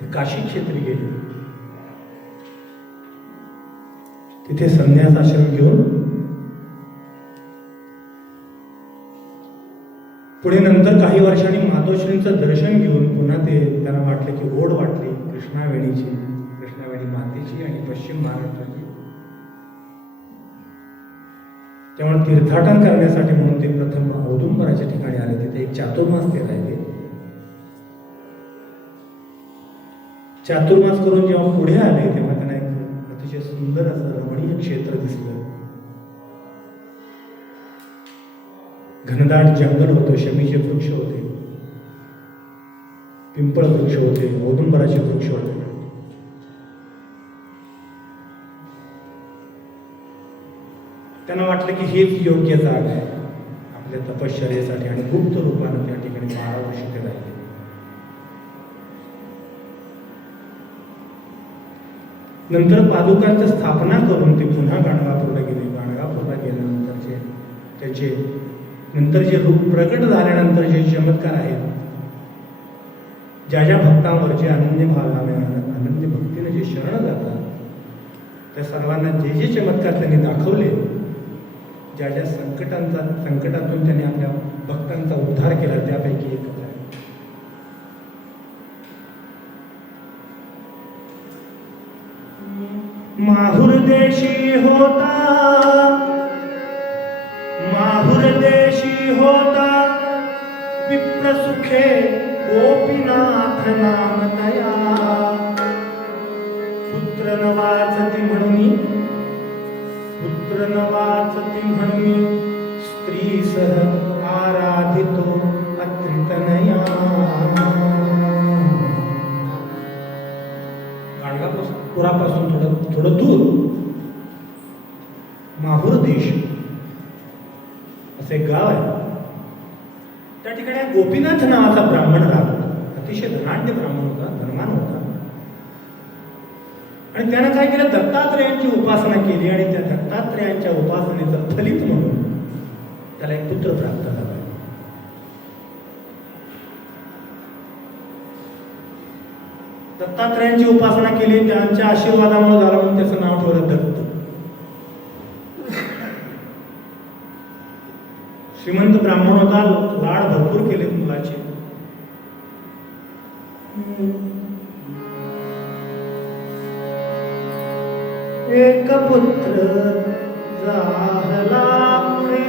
ते काशी क्षेत्री गेले. तिथे संन्यास आश्रम घेऊन पुढे नंतर काही वर्षांनी मातोश्रींचं दर्शन घेऊन पुन्हा ते त्यांना वाटले की ओढ वाटली कृष्णावेणीची, कृष्णावेणी मातेची आणि पश्चिम महाराष्ट्राची. त्यामुळे तीर्थाटन करण्यासाठी म्हणून ते प्रथम औदुंबराच्या ठिकाणी आले. तिथे एक चातुर्मास ते राहिले. चातुर्मास करून जेव्हा पुढे आले तेव्हा त्यांना एक अतिशय सुंदर असं रमणीय क्षेत्र दिसलं. घनदाट जंगल होतं, शमीचे वृक्ष होते, पिंपळ वृक्ष होते, औदुंबराचे वृक्ष होते. त्यांना वाटलं की हेच योग्य जागा आहे आपल्या तपश्चर्येसाठी आणि गुप्त रूपानं त्या ठिकाणी 12 वर्ष ते राहिले. नंतर पादुकांची स्थापना करून ते पुन्हा गाणगापूरला गेले. गाणगापूरला गेल्यानंतरचे त्याचे नंतर जे रूप प्रकट झाल्यानंतर जे चमत्कार आहेत, ज्या ज्या भक्तांवर जे अनन्य भावाने अनन्य भक्तीने जे शरण जातात त्या सर्वांना जे जे चमत्कार त्यांनी दाखवले, ज्या ज्या संकटातून त्यांनी आपल्या भक्तांचा उद्धार केला, त्यापैकी एक आहे. माहुर देशी होता विप्र सुखे गोपीनाथ नाम तया. पुत्र न वाचती म्हणून स्त्री सह आराधितो अत्रितनया. गाणगापुरापासून थोडं दूर माहुर देश असे गाव आहे. त्या ठिकाणी गोपीनाथ नावाचा ब्राह्मण राहत होता. अतिशय धनाढ्य ब्राह्मण होता, धनवान होता. आणि त्यानं काय केलं, दत्तात्रेयांची उपासना केली आणि त्या दत्तात्रेयांच्या उपासनेचं फलित म्हणून त्याला एक पुत्र प्राप्त झाला. दत्तात्रेयांची उपासना केली, त्यांच्या आशीर्वादामुळे झाला म्हणून त्याचं नाव ठेवलं दत्त. श्रीमंत ब्राह्मण होता, लाड भरपूर केले मुलाचे. एक पुत्र झाला पुढे,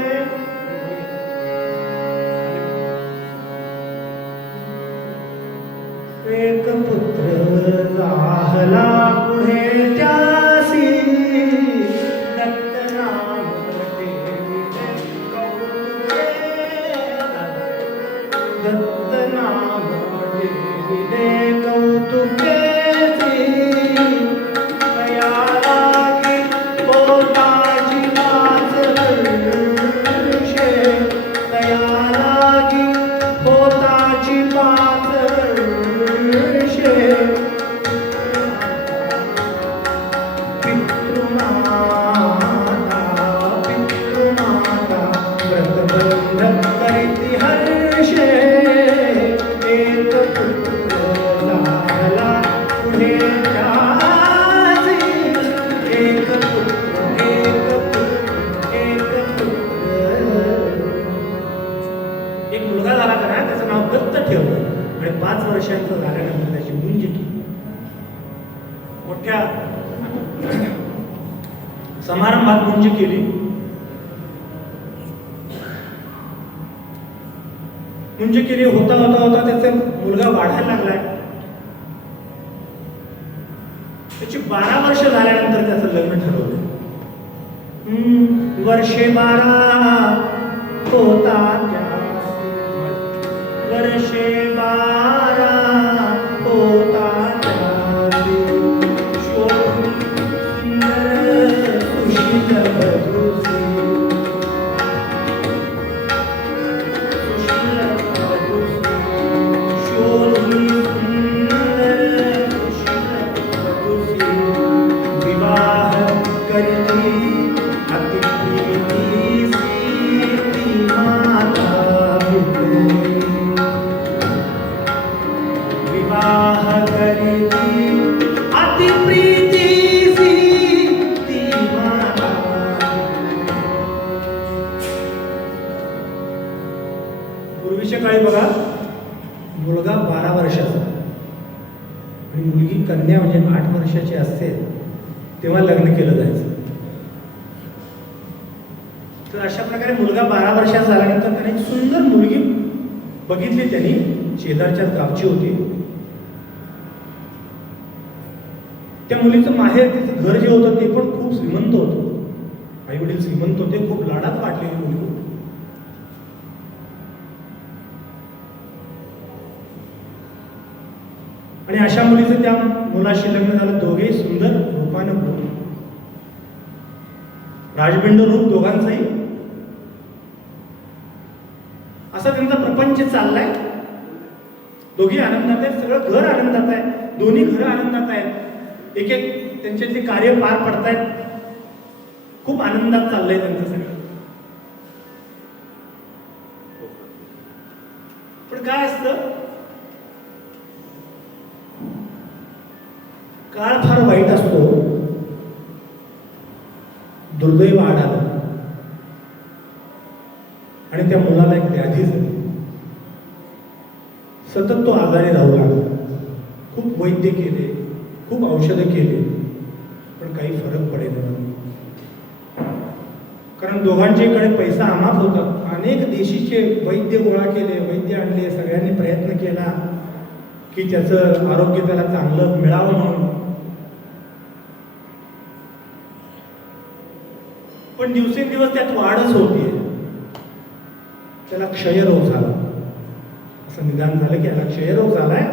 एक पुत्र झाला पुढे त्यासी दत्त नाम देविले कौतुके. दत्त नाम देविले कौतुके. आणि 5 वर्षांचं झाल्यानंतर त्याची मुंज केली. मोठ्या समारंभात मुंज केली म्हणजे केली होता होता होता त्याचा मुलगा वाढायला लागलाय. त्याची 12 वर्ष झाल्यानंतर त्याचं लग्न ठरवलं. वर्षे 12 होता वर्षे 12 होता पूर्वीच्या काळी बघा, मुलगा 12 वर्षाचा आणि मुलगी कन्या म्हणजे 8 वर्षाची असते तेव्हा लग्न केलं जायचं. तर अशा प्रकारे मुलगा 12 वर्षाचा झाल्यानंतर त्याने एक सुंदर मुलगी बघितली. त्यांनी शेजारच्या गावची होती. त्या मुलीचं माहेर, तिचं घर जे होतं ते पण खूप श्रीमंत होतं. आई वडील श्रीमंत होते, खूप लाडात वाटलेली मुलगी होती. आणि अशा मुलीचं त्या मुलाशी लग्न झालं. दोघे सुंदर रूपानं होते, राजबिंड रूप दोघांचंही. असा त्यांचा प्रपंच चाललाय. दोघी आनंदात आहेत, सगळं घर आनंदात आहे, दोन्ही घर आनंदात आहेत. एक एक त्यांच्यातली कार्य पार पडतायत. खूप आनंदात चाललंय त्यांचं सगळं. पण काय असतं, काळ फार वाईट असतो. दुर्दैव आढालं आणि त्या मुलाला एक व्याधी झाली. सतत तो आजारी राहू लागला. खूप वैद्य केले, खूप औषधं केले, पण काही फरक पडेल नाही. कारण दोघांच्याकडे पैसा अमाप होता. अनेक देशीचे वैद्य गोळा केले, वैद्य आणले, सगळ्यांनी प्रयत्न केला की त्याचं आरोग्य त्याला चांगलं मिळावं म्हणून. पण दिवसेंदिवस त्यात वाढच होतीये. त्याला क्षयरोग झाला. असं निदान झालं की याला क्षयरोग झालाय.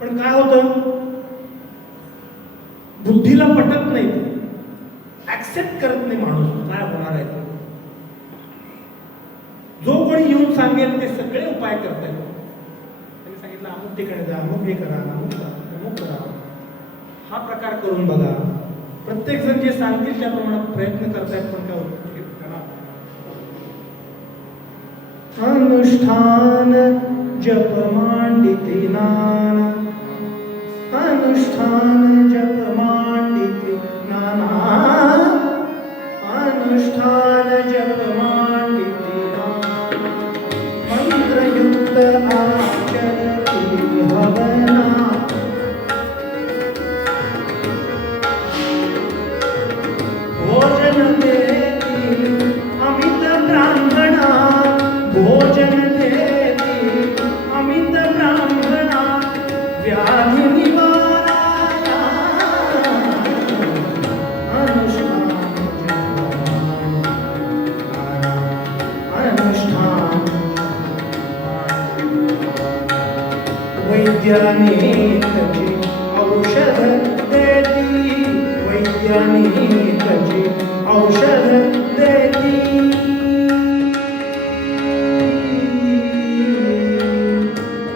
पण काय होतं, बुद्धीला पटत नाही, ऍक्सेप्ट करत नाही माणूस काय होणार आहे. जो कोणी येऊन सांगेल ते सगळे उपाय करतायत. त्यांनी सांगितलं अमुक ठिकाणी जा, अमुक हे करा, अमुक करा, हा प्रकार करून बघा. प्रत्येक जण जे सांगतील त्या प्रमाणात प्रयत्न करतायत, पण काय होत. अनुष्ठान जप मांडिते नाना, अनुष्ठान जप मांडिते नाना, अनुष्ठान जप मांडिते नाना, मंत्रयुक्त आचरती हवना, भोजन देती अमित ब्राह्मणा, भोजन देती अमित ब्राह्मणा, व्याधि निवाराया, अनुष्ठान अनुष्ठान वैज्ञानिक औषध देती, वैज्ञानिक औषध देती,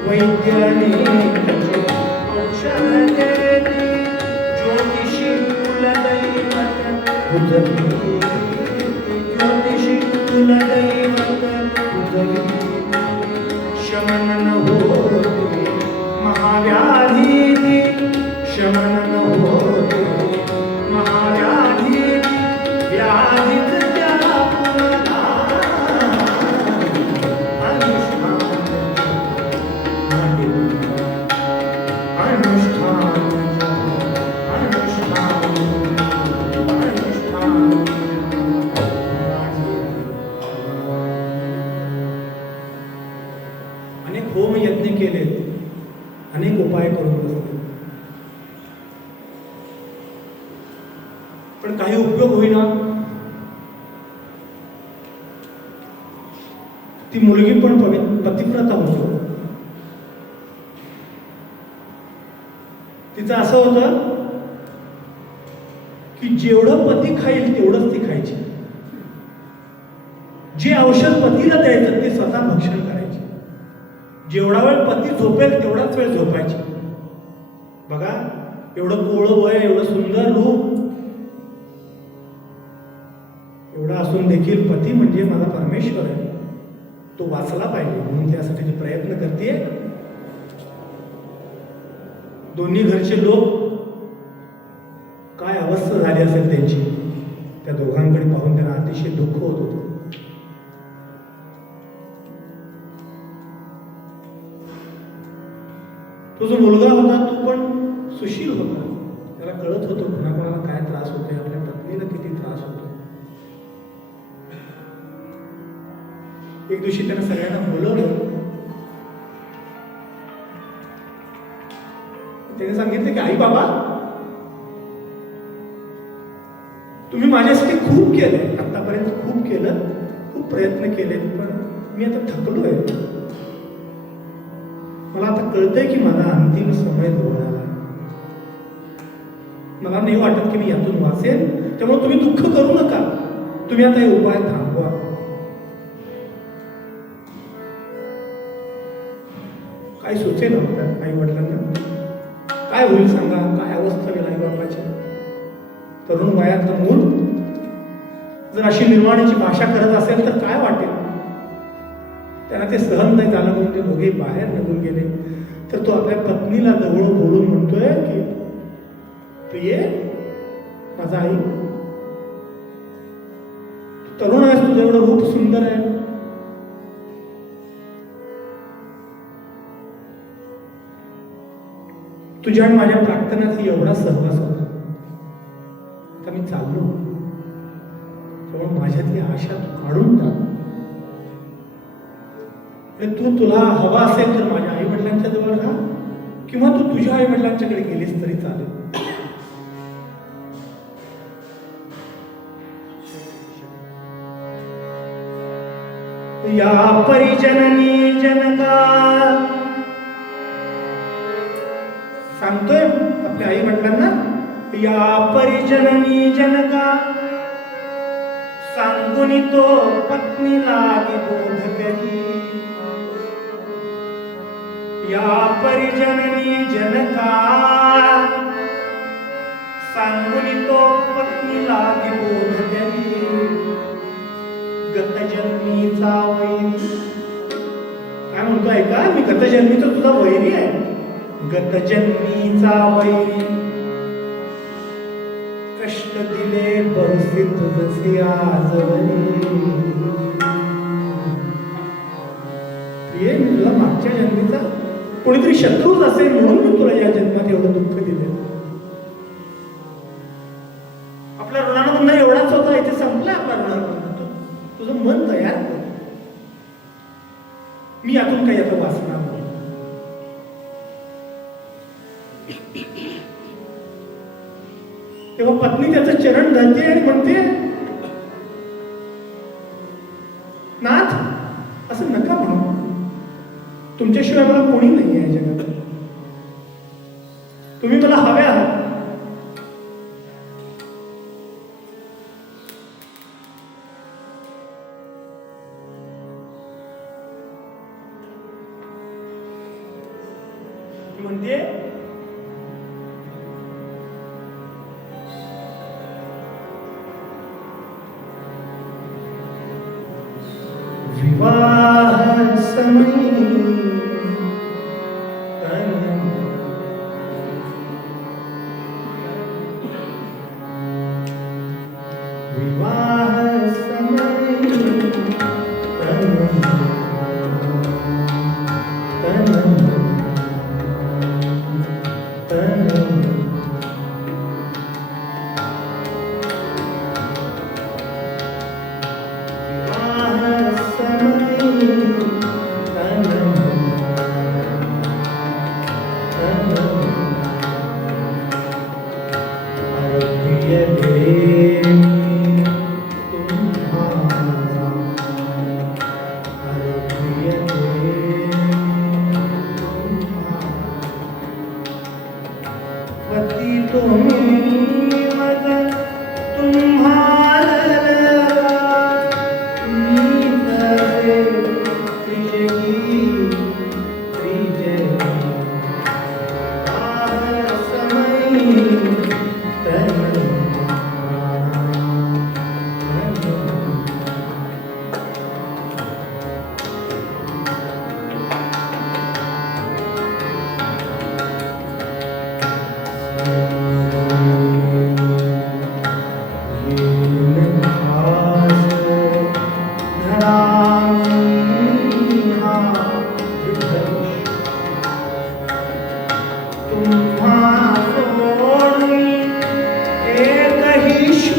वैज्ञानिक औषध देती, ज्योतिषी कुलदैवत उदगी, ज्योतिषी कुलदैवत उदगी, शमन होते महाव्याधी, शमन होते महाव्याधी, व्याधीच त्या पुरला, अनुष्ठान अनुष्ठान अनुष्ठान अनुष्ठान पण काही उपयोग होईना. ती मुलगी पण पतिव्रता होतो. तिचं असं होतं की जेवढं पती खाईल तेवढंच ती खायची. जे औषध पतीला द्यायचं ते स्वतः भक्षण करायचे. जेवढा वेळ पती झोपेल तेवढाच वेळ झोपायची. बघा, एवढं कोवळं वय, एवढं सुंदर रूप, एवढा असून देखील पती म्हणजे माझा परमेश्वर आहे, तो वाचला पाहिजे म्हणून त्यासाठी ती प्रयत्न करते. दोन्ही घरचे लोक काय अवस्था झाली असेल त्यांची, त्या दोघांकडे पाहून त्यांना अतिशय दुःख होत होतं. तो जो मुलगा होता तो पण सुशील होता. त्याला कळत होतं कोणाकोणाला काय त्रास होतोय, आपल्या पत्नीला किती त्रास होतो. एक दिवशी त्याने सगळ्यांना बोलवलं. त्याने सांगितलं की आई बाबा, तुम्ही माझ्यासाठी खूप केलंय, आतापर्यंत खूप केलं, खूप प्रयत्न केले, पण मी आता थकलोय. मला आता कळतंय की माझा अंतिम समय जवळ आला. मला नाही वाटत की मी यातून वाचेन. त्यामुळे तुम्ही दुःख करू नका, तुम्ही आता हे उपाय थांबवा. काय सुचे नव्हतं आई वडिलांना. काय होईल सांगा, काय अवस्था होईल आई बापाची. तरुण वयातलं मूल जर अशी निर्वाणीची भाषा करत असेल तर काय वाटेल. त्यांना ते सहन नाही झालं म्हणून ते दोघे बाहेर निघून गेले. तर तो आपल्या पत्नीला जवळ बोलून म्हणतोय की प्रिये, माझा आई, तरुण आहेस, तुझं एवढं रूप सुंदर आहे, तुझ्या आणि माझ्या प्रार्थनात एवढा सहवास होता. आता मी चाललो, तेव्हा माझ्यातली आशा काढून टाक. तुला हवा असेल तर माझ्या आई वडिलांच्या जवळ राहा, किंवा तू तुझ्या आई वडिलांच्याकडे गेलीस तरी चालेल. या परिजननी जनका, सांगतोय आपल्या आई वडिलांना, या परिजननी जनका सांगून तो पत्नीला बोध करी. या परिजननी जनका सांगून तो पत्नीला बोध करी. गतजन्मीचा वैरी, काय म्हणतोय का मी, गतजन्मीचा तुझा वैरी आहे. गतजन्मीचा वैरी कष्ट दिले बरसे तुझे आजवरी. प्रिय, मी तुला मागच्या जन्मीचा कोणीतरी शत्रूच असेल म्हणून मी तुला या जन्मात एवढं दुःख दिलं. आपल्या ऋणानुबंध एवढाच होता, इथे संपला आपला ऋणानुबंध. तुझं मन तयार कर, मी यातून काही आता वाचणार नाही. तेव्हा पत्नी त्याचं चरण धरते आणि म्हणते, नाथ, असं नका म्हणू, तुमच्याशिवाय मला कोणी नाही आहे जगात, तुम्ही मला हवे आहात. म्हणते विवाह समय Yeah.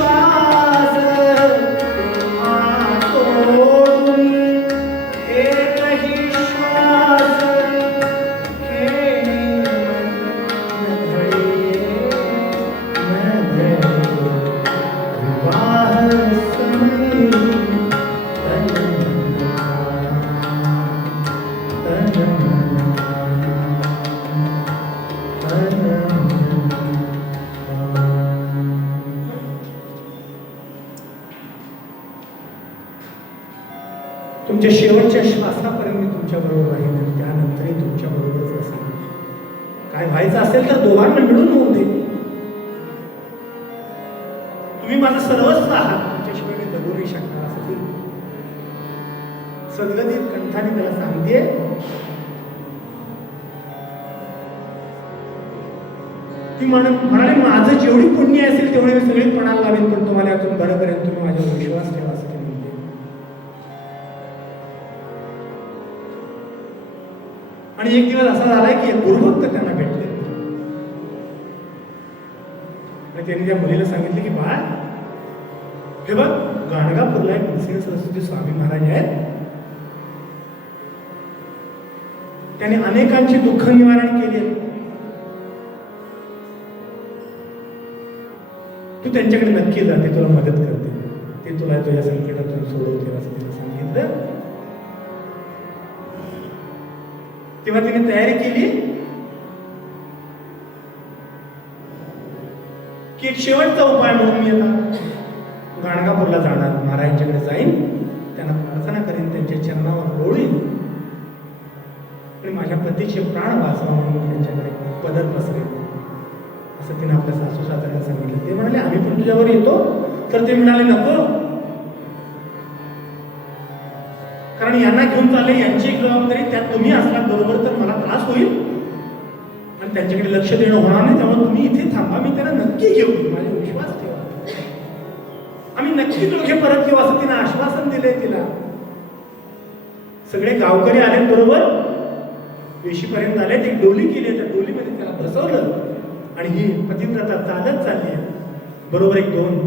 श्वास सोडून एकही श्वास घेणे नधळे विवाह समयी तुमच्या शेवटच्या श्वासापर्यंत मी तुमच्या बरोबर राहील आणि त्यानंतरही तुमच्या बरोबरच असेल. काय व्हायचं असेल तर दोघांना मिळून होऊ दे. तुम्ही माझं सर्वस्व आहात, तुमच्याशिवाय मी जगू नाही शकणार असं ती सद्गतीत कंठाने त्याला सांगते. ती म्हणाले माझं जेवढी पुण्य असेल तेवढे मी सगळे पणाला लावेन, पण तुम्हाला यातून बरं करेन, तुम्ही माझ्यावर विश्वास ठेवा असं ते म्हणते. आणि एक दिवस असा झालाय की गुरुभक्त त्यांना भेटले आणि त्यांनी त्या मुलीला सांगितले की बाळ हे बघ, गाणगापूरला एक नृसिंह सरस्वती स्वामी महाराज आहेत, त्यांनी अनेकांची दुःख निवारण केली. तू त्यांच्याकडे नक्की जा, ते तुला मदत करते, ते तुला तुझ्या संकटातून सोडवते असं तिला सांगितलं. तेव्हा तिने तयारी केली की एक शेवटचा उपाय म्हणून मी आता गाणगापूरला जाणार, महाराजांच्याकडे जाईन, त्यांना प्रार्थना करेन, त्यांच्या चरणावर लोळीन आणि माझ्या पतीचे प्राण वाचवा म्हणून त्यांच्याकडे पदर पसरेन असं तिने आपल्या सासू सासऱ्याला सांगितलं. ते म्हणाले आम्ही पण तुझ्यावर येतो, तर ते म्हणाले नको, कारण यांना घेऊन चालले, यांची एक जबाबदारी, त्यात तुम्ही असलात बरोबर तर मला त्रास होईल आणि त्यांच्याकडे लक्ष देणं होणार नाही, त्यामुळे तुम्ही इथे थांबा, मी त्यांना नक्की घेऊन येईल, माझा विश्वास ठेवा, आम्ही नक्की दोघे परत येऊ असं तिने आश्वासन दिलंय तिला. सगळे गावकरी आले बरोबर, वेशीपर्यंत आले, एक डोली केली, त्या डोलीमध्ये त्याला बसवलं आणि ही पतिव्रता चालत चालली आहे. बरोबर एक दोन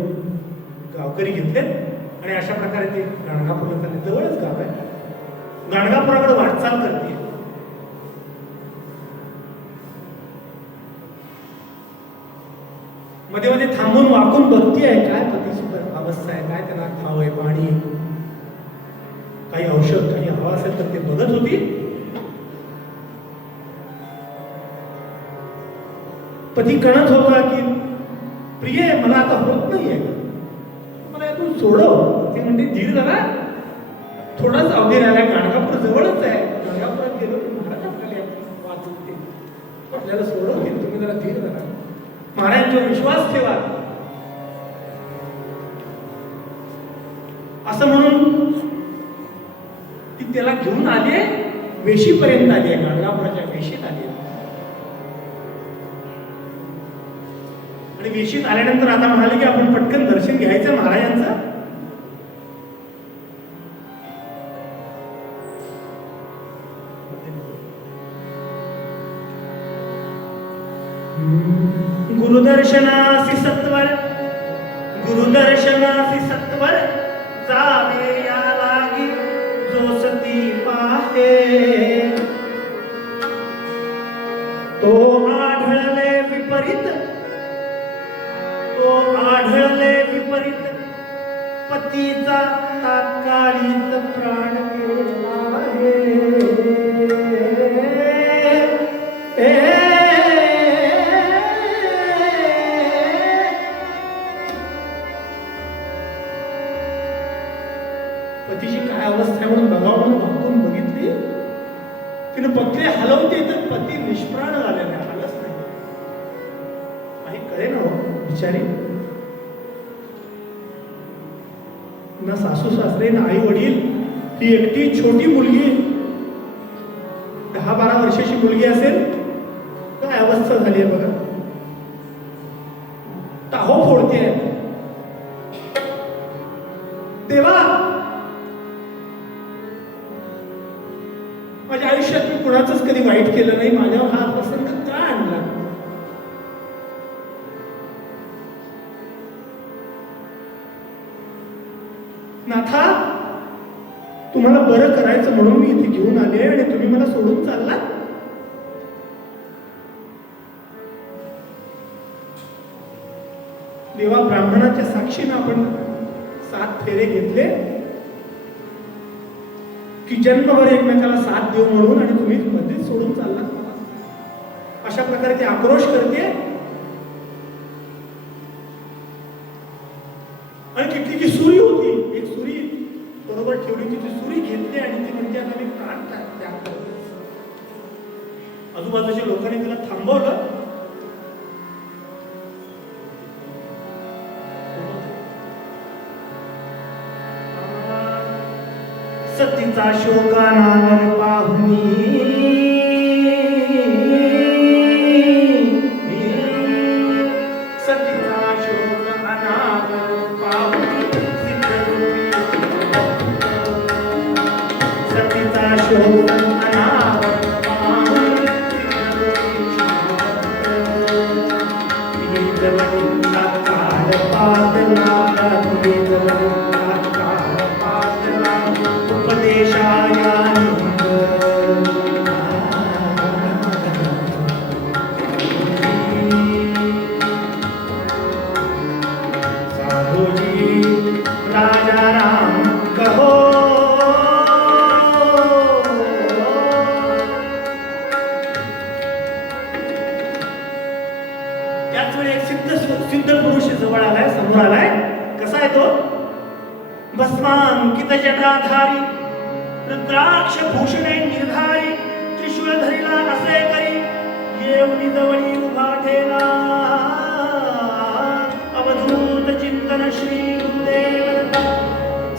गावकरी घेतले आणि अशा प्रकारे ते गाणगापूरला चालले. जवळच गाव आहे, गाणगापुराकडे वाटचाल करते. मध्ये मध्ये थांबून वाकून बघती आहे काय पतीची अवस्था आहे, काय त्यांना खाव आहे, पाणी, काही औषध, काही हवा असेल तर ते बघत होती. पती कळत होता की प्रिय मला आता होत नाहीये, मला यातून सोडव. ते म्हणते धीर धरा, थोडाच अवधी राहिला, गाणगापूर जवळच आहे, गाणगापुरात गेलो की महाराज आपल्याला वाचवते, आपल्याला सोडवतील, तुम्ही जरा धीर धरा, महाराजांच्यावर विश्वास ठेवा असं म्हणून ती त्याला घेऊन आली, वेशीपर्यंत आली आहे, गाणगापुराच्या वेशीत आली आहे. आणि वेशीत आल्यानंतर आता म्हणाले की आपण पटकन दर्शन घ्यायचं महाराजांचं. गुरुदर्शनासी सत्वर, गुरुदर्शनासी सत्वर, जावे या लागी जो सती पाहे, तो आढळले विपरीत, तो आढळले विपरीत, पतीचा तात्काळीत प्राण गेला आहे. पतीची काय अवस्था आहे म्हणून बघावं म्हणून वाकून बघितली. तिने पत्रे हलवते तर पती निष्प्राण झालेला आहे, हालच नाही. काही कळे ना बिचारी, ना सासू सासरे ना आई वडील, ही एकटी छोटी मुलगी, 10-12 वर्षाची मुलगी असेल, काय अवस्था झाली आहे बघा. टाहो फोडते. तेव्हा माझ्या आयुष्यात मी कुणाचंच कधी वाईट केलं नाही, माझ्यावर हा प्रसंग का आणला. नाथा, तुम्हाला बरं करायचं म्हणून मी इथे घेऊन आले आणि तुम्ही मला सोडून चालला. देवा, ब्राह्मणाच्या साक्षीनं आपण 7 फेरे घेतले की जन्मभर एकमेकाला साथ देऊ म्हणून, आणि तुम्ही मध्येच सोडून चालला. अशा प्रकारे ती आक्रोश करते. आणि किती सुरी होती, एक सुरी बरोबर ठेवली, तिची सुरी घेतली आणि ती म्हणजे आता मी प्राण त्याग करते. आजूबाजूच्या लोकांनी तिला थांबवलं. सतीचा शोकानावर पाहुनी सिद्ध पुरुष जवळ आलाय, समोर आलाय. कसा आहे तो? भस्मांकित जटाधारी, रुद्राक्ष भूषणे निर्धारी, त्रिशूळ धरिला असे करी, येऊनी जवळी उभा ठेला, अवधूत चिंतन श्री गुरुदेव.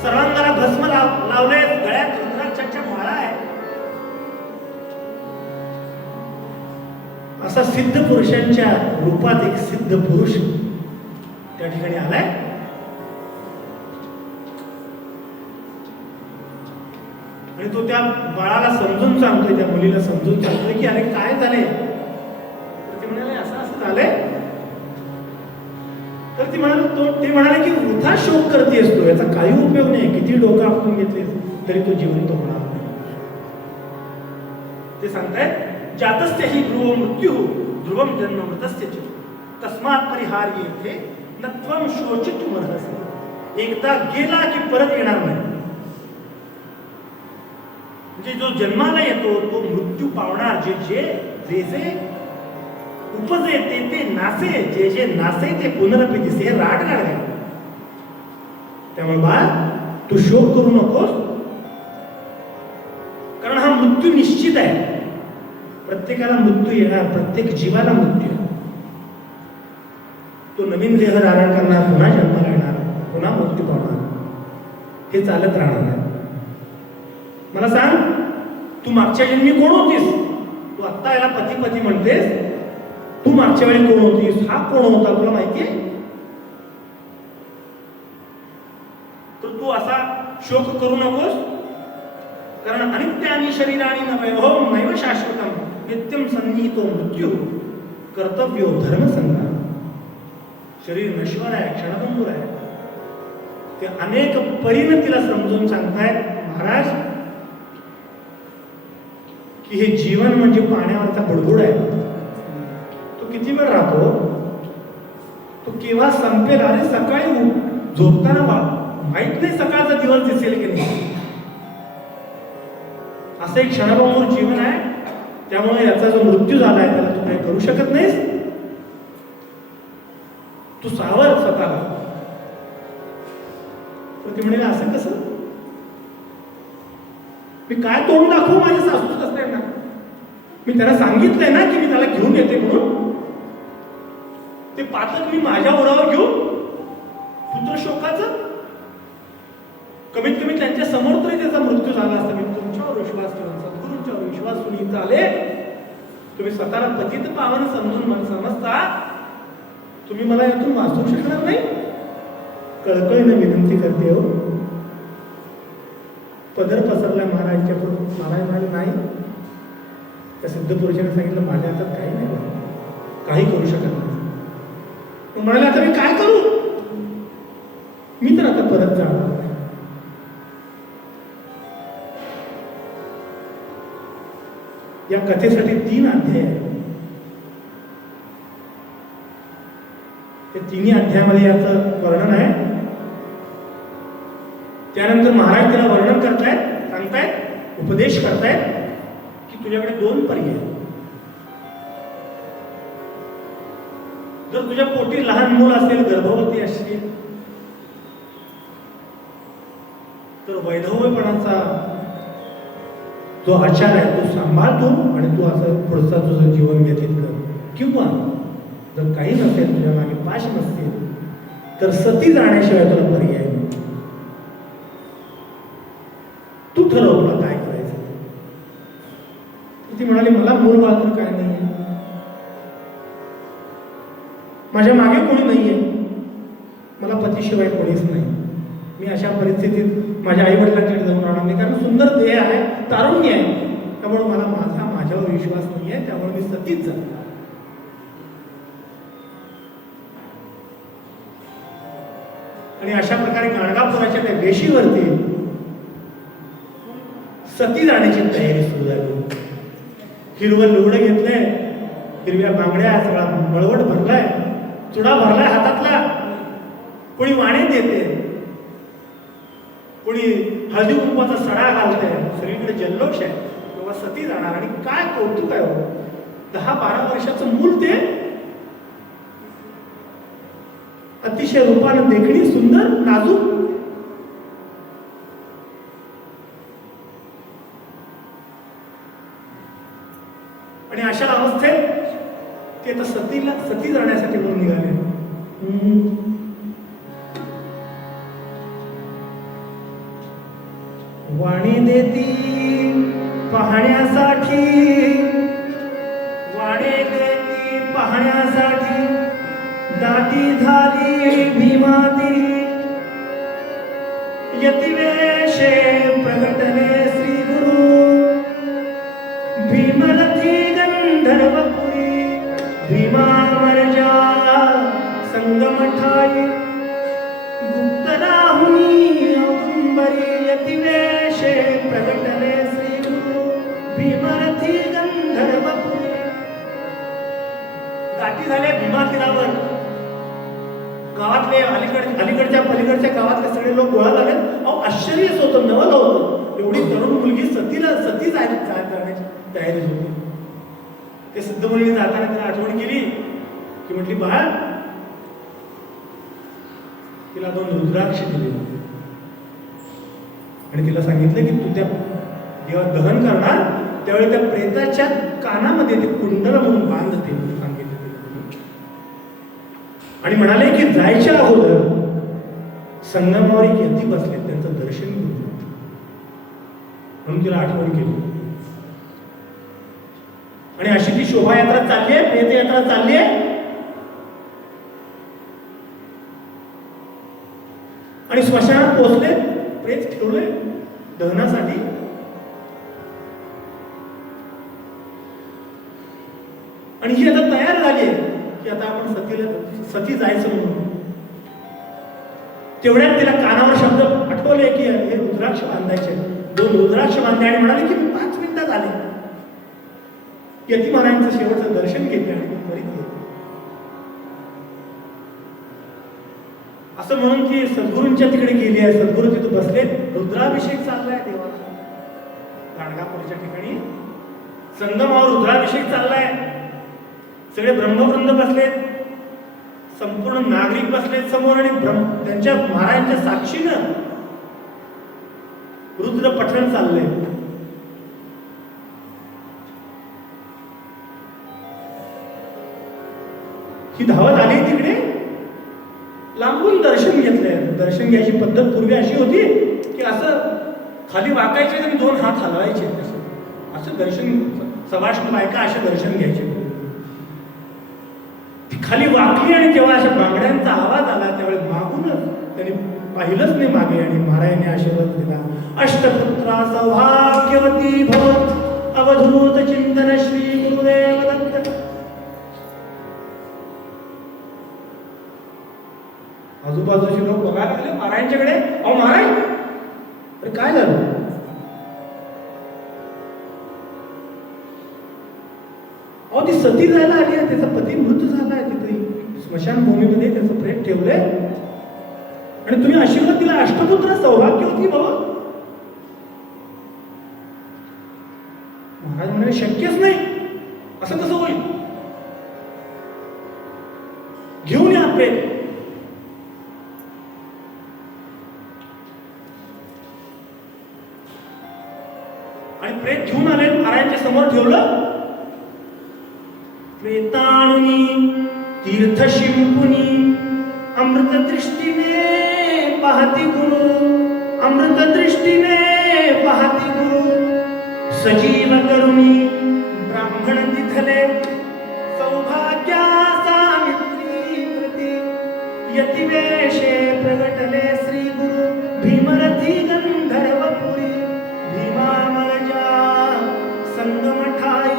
सर्वांगाला भस्म लावले, गळ्यात रुद्राक्षाच्या माळा आहे. असा सिद्ध पुरुषांच्या रूपात एक सिद्ध पुरुष त्या ठिकाणी आलाय. आणि तो त्या बाळाला समजून सांगतोय, त्या मुलीला समजून सांगतोय की अरे काय झाले. तर ते म्हणाले असं असं झालंय. तर ती म्हणाले, ते म्हणाले की वृथा शोक करते असतो, याचा काही उपयोग नाही. किती डोकं आपटून घेतले तरी तो जिवंत होणार नाही. ते सांगतायत जातस्य हि ध्रुव मृत्यू ध्रुवम जन्म मृतस्य च तस्मात् परिहार्य येथे न त्वं शोचितुमर्हसि. एकदा गेला की परत येणार नाही. म्हणजे जो जन्माला येतो तो मृत्यू पावणार. जे जे जे जे उपजे ते नासे, जे जे नासे ते पुनरपि दिसे. हे राट गाडले. त्यामुळे बाळ, तू शोक करू नकोस, कारण हा मृत्यू निश्चित आहे. प्रत्येकाला मृत्यू येणार, प्रत्येक जीवाला मृत्यू येणार. तो नवीन देह धारण करणार, पुन्हा जन्माला येणार, पुन्हा मृत्यू पावणार. हे चालत राहणार आहे. मला सांग, तू मागच्या जन्मी कोण होतीस? तू आत्ता याला पती पती म्हणतेस. तू मागच्या वेळी कोण होतीस? हा कोण होता तुला माहितीये? तर तू असा शोक करू नकोस, कारण अनित्यानि शरीराणि न वैभवं नैव शाश्वतम् नित्यं सन्निहितो मृत्यू कर्तव्यो धर्मसंग्राम. शरीर नश्वर आहे, क्षणभंगुर आहे. ते अनेक परीने तिला समजून सांगतायत, महाराज, की हे जीवन म्हणजे पाण्यावरचा बुडबुड आहे. तो किती वेळ राहतो, तो केव्हा संपेल. अरे सकाळी झोपताना माहित नाही सकाळचा दिवस दिसेल की नाही. असं एक क्षणभंगुर जीवन आहे. त्यामुळे याचा जो मृत्यू झालाय त्याला तू काही करू शकत नाहीस. तू सावर स्वतःला. तर ती म्हणाली असं कसं? मी काय तोंड दाखवू माझ्या सासूच असताना? मी त्याला सांगितलंय ना की मी त्याला घेऊन येते म्हणून. ते पातक मी माझ्या ओरावर घेऊ पुत्र शोकाचं? कमीत कमी त्यांच्या समोर तरी त्याचा मृत्यू झाला असता. मी तुमच्यावर विश्वास ठेवून, सद्गुरूंच्यावर विश्वास ठेवून आले. तुम्ही स्वतःला पतित पावन समजून समजता, तुम्ही मला यातून वाचवू शकणार नाही. कळकळीने विनंती करते हो. पदर पसरला महाराजांच्या पुढे. महाराज म्हणाले नाही. त्या सिद्ध पुरुषाने सांगितलं माझ्या हातात काही नाही, काही करू शकत नाही. म्हणाले आता मी काय करू? मी तर आता परत जाणार नाही. या कथेसाठी 3 अध्याय आहेत. ते 3 अध्यायामध्ये याचं वर्णन आहे. त्यानंतर महाराज तिला वर्णन करतायत, सांगतायत, उपदेश करतायत की तुझ्याकडे 2 पर्याय. जर तुझ्या पोटी लहान मूल असेल, गर्भवती असशील, तर वैधव्यपणाचा जो आचार आहे तो सांभाळतो आणि तू असं पुढचं तुझं जीवन व्यतीत कर. किंवा जर काही नसेल, तुझ्या मागे पाश नसतील, तर सती जाण्याशिवाय तुला पर्याय नाही. तू ठरव तुला काय करायचं. ती म्हणाली, मला मूल बाळ तर काय नाहीये, माझ्या मागे कोणी नाहीये, मला पतीशिवाय कोणीच नाही. मी अशा परिस्थितीत माझ्या आई वडिलांकडे जाऊन राहणार नाही, कारण सुंदर देह आहे, तारुण्य आहे, त्यामुळे मला माझ्यावर विश्वास नाही आहे, त्यामुळे मी सतीच जातो. आणि अशा प्रकारे गाणगापुराच्या त्या वेशीवरती सती जाण्याची तयारी सुरू झाली. हिरवं लुगडं घेतलंय, हिरव्या बांगड्या, सगळा मळवट भरलाय, चुडा भरलाय हातातला, कोणी वाणे देते, कोणी हळदी कुंकवाचा सडा घालतंय, सगळीकडे जल्लोष आहे. तेव्हा सती जाणार. आणि काय कौतुक आहे हो, 10-12 वर्षाचं मूल, ते अतिशय रूपानं देखणी, सुंदर, नाजूक. आणि अशा अवस्थेत ते आता सती जाण्यासाठी म्हणून निघाले. वाणी देती पाहण्यासाठी, वाणी देती पाहण्यासाठी, दाटी झाली भीमाती, यतिवेशे प्रगटले श्री गुरु, भीमरथी गंधर्वपुरी, भीमामर्जा संगमठाई, गुप्तराहुनी औदुंबरी, यतिवेशे प्रगटले श्री गुरु, भीमरथी गंधर्वपुरी. गाठी झाल्या भीमा तीरावर. गावातले अलीकडच्या पलीकडच्या गावातले सगळे लोक गोळा झाले. अहो, आश्चर्यच होतं, नवल होतं. एवढी तरुण मुलगी सती जाण्याची तयारी होती. ते सिद्धमुनी जाताना तिला आठवण केली की म्हटली, बाळ, तिला 2 रुद्राक्ष दिले आणि तिला सांगितलं की तू त्या जेव्हा दहन करणार त्यावेळी त्या प्रेताच्या कानामध्ये ते कुंडल म्हणून बांधते सांगितलं. आणि म्हणाले की जायच्या अगोदर संगमावर एक यती बसले, त्यांचं दर्शन घेऊन, म्हणून तिला आठवण केली. आणि अशी ती शोभायात्रा चालली आहे, प्रेतयात्रा चालली आहे. आणि स्मशानात पोहोचले, प्रेत ठेवले दहनासाठी. आणि ही आता तयार झाली की आता आपण सती जायचं म्हणून. तेवढ्यात तिला कानावर शब्द आठवले की हे रुद्राक्ष बांधायचे. 2 रुद्राक्ष बांधले आणि म्हणाले की 5 मिनिटात आले. यती महाराजांचं शेवटचं दर्शन घेतले आणि त्वरित येते. असं म्हणून ती सद्गुरूंच्या तिकडे गेली आहे. सद्गुरू तिथे बसले, रुद्राभिषेक चाललाय देवाचा. गाणगापूरच्या ठिकाणी संगमावर रुद्राभिषेक चाललाय. सगळे ब्रह्मवृंद बसलेत, संपूर्ण नागरिक बसलेत समोर. आणि त्यांच्या महाराजांच्या साक्षीनं रुद्र पठण चाललंय. ही धावत आली तिकडे, लांबून दर्शन घेतलंय. दर्शन घ्यायची पद्धत पूर्वी अशी होती की असं खाली वाकायचे आणि 2 हात हलवायचे, असं दर्शन. सवाष्ण बायका असे दर्शन घ्यायचे. ती खाली वाकली आणि जेव्हा अशा बांगड्यांचा आवाज आला त्यावेळी मागूनच त्यांनी पाहिलंच नाही मागे आणि महाराजांनी आशीर्वाद दिला. अष्टपुत्रा सौभाग्यवती भव, अवधूत चिंतन श्री गुरुदेव दत्त. आजूबाजूचे लोक बघायला लागले महाराजांच्याकडे. अहो महाराज, अरे काय झालं? ती सती जायला आली आहे, त्याचा पती मृत झाला आहे तिथे स्मशानभूमीमध्ये, त्याचं प्रेत ठेवलंय आणि तुम्ही आशीर्वाद दिला, अष्टपुत्र सौभाग्यवती बाबा. महाराज म्हणाले शक्यच नाही, असं कसं होईल, घेऊन या प्रेत. आणि प्रेत घेऊन आले, महाराजांच्या समोर ठेवलं. प्रेताणुनी तीर्थ शिंपुनी अमृत दृष्टीने पाहती गुरु, अमृत दृष्टीने पाहती गुरु. सजीव करुणी ब्राह्मण तिथले सौभाग्याचा मित्री प्रती. यतिवेशे प्रगटले श्री गुरु भीमरथी गंधर्वपुरी. भीमामलजा संगम ठाई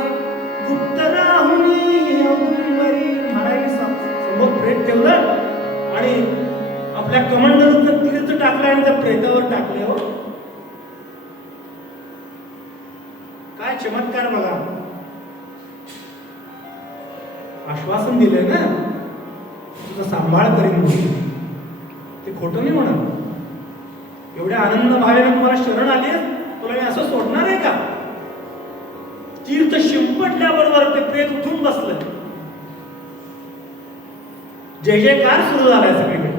गुप्त राहुनी औदुंबरी. महाराज समोर प्रेत ठेवलं आणि आपल्या कमंडलूचं तीर्थ टाकलं आणि त्या प्रेतावर टाकले. हो काय चमत्कार बघा. आश्वासन दिलंय ना, तुझा सांभाळ करीन म्हणून, ते खोटं नाही म्हणत. एवढ्या आनंद भावेने तुम्हाला शरण आली, तुला मी असं सोडणार आहे का. तीर्थ शिंपटल्याबरोबर ते प्रेत उठून बसलं. जय जयकार सुरू झालाय सगळीकडे.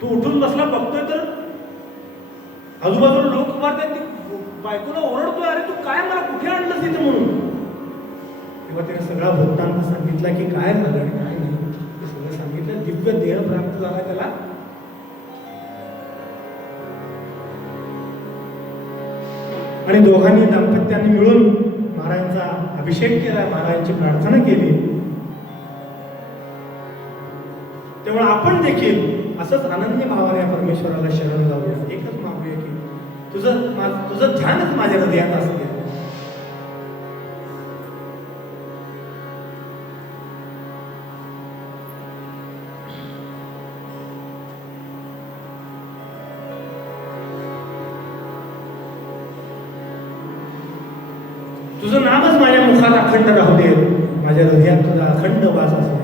तू उठून बसला, बघतोय तर आजूबाजूला लोक मारतात, बायकोला ओरडतोय, अरे तू काय मला कुठे आणलंस इथे म्हणून. तेव्हा त्याने सगळा वृत्तांत सांगितला की काय झालं आणि काय नाही ते सगळं सांगितलं. दिव्य देह प्राप्त झाला त्याला. आणि दोघांनी दाम्पत्याने मिळून महाराजांचा अभिषेक केला, महाराजांची प्रार्थना केली. तेव्हा आपण देखील असंच आनंदी भावाने परमेश्वराला शरण जाऊया. एकच मागूया की तुझं ध्यानच माझ्या हृदयात असू दे. तुझं नामच माझ्या मुखात अखंड राहू दे, माझ्या हृदयात तुझा अखंड वास असू दे.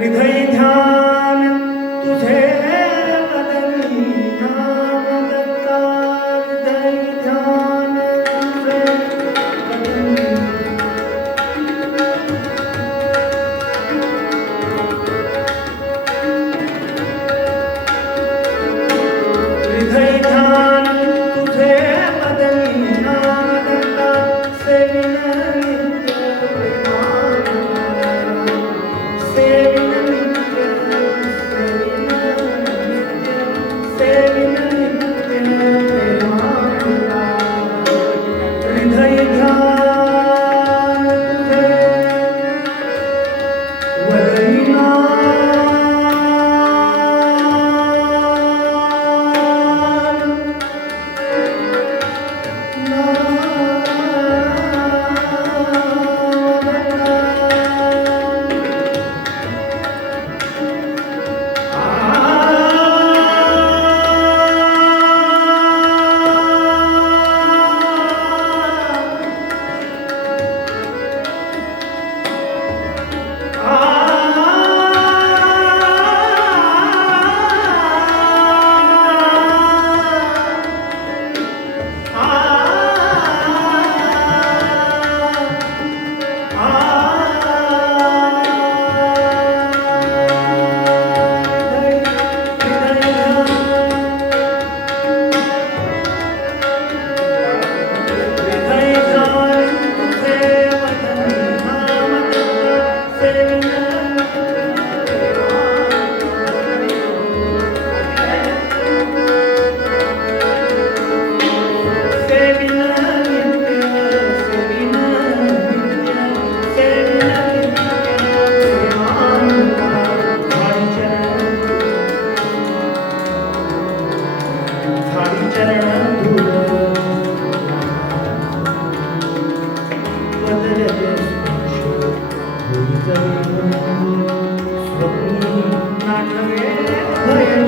हृदय ध्यान तुझे बदली नाम दत्ता. हृदय ध्यान तुझे बदली. हृदय ध्यान तुझे बदली नाम दत्ता. सेविन नित्य प्रेमानंद. सेविन नित्य, सेविन नित्य, सेविन नित्य.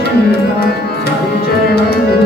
चिंता साई चरण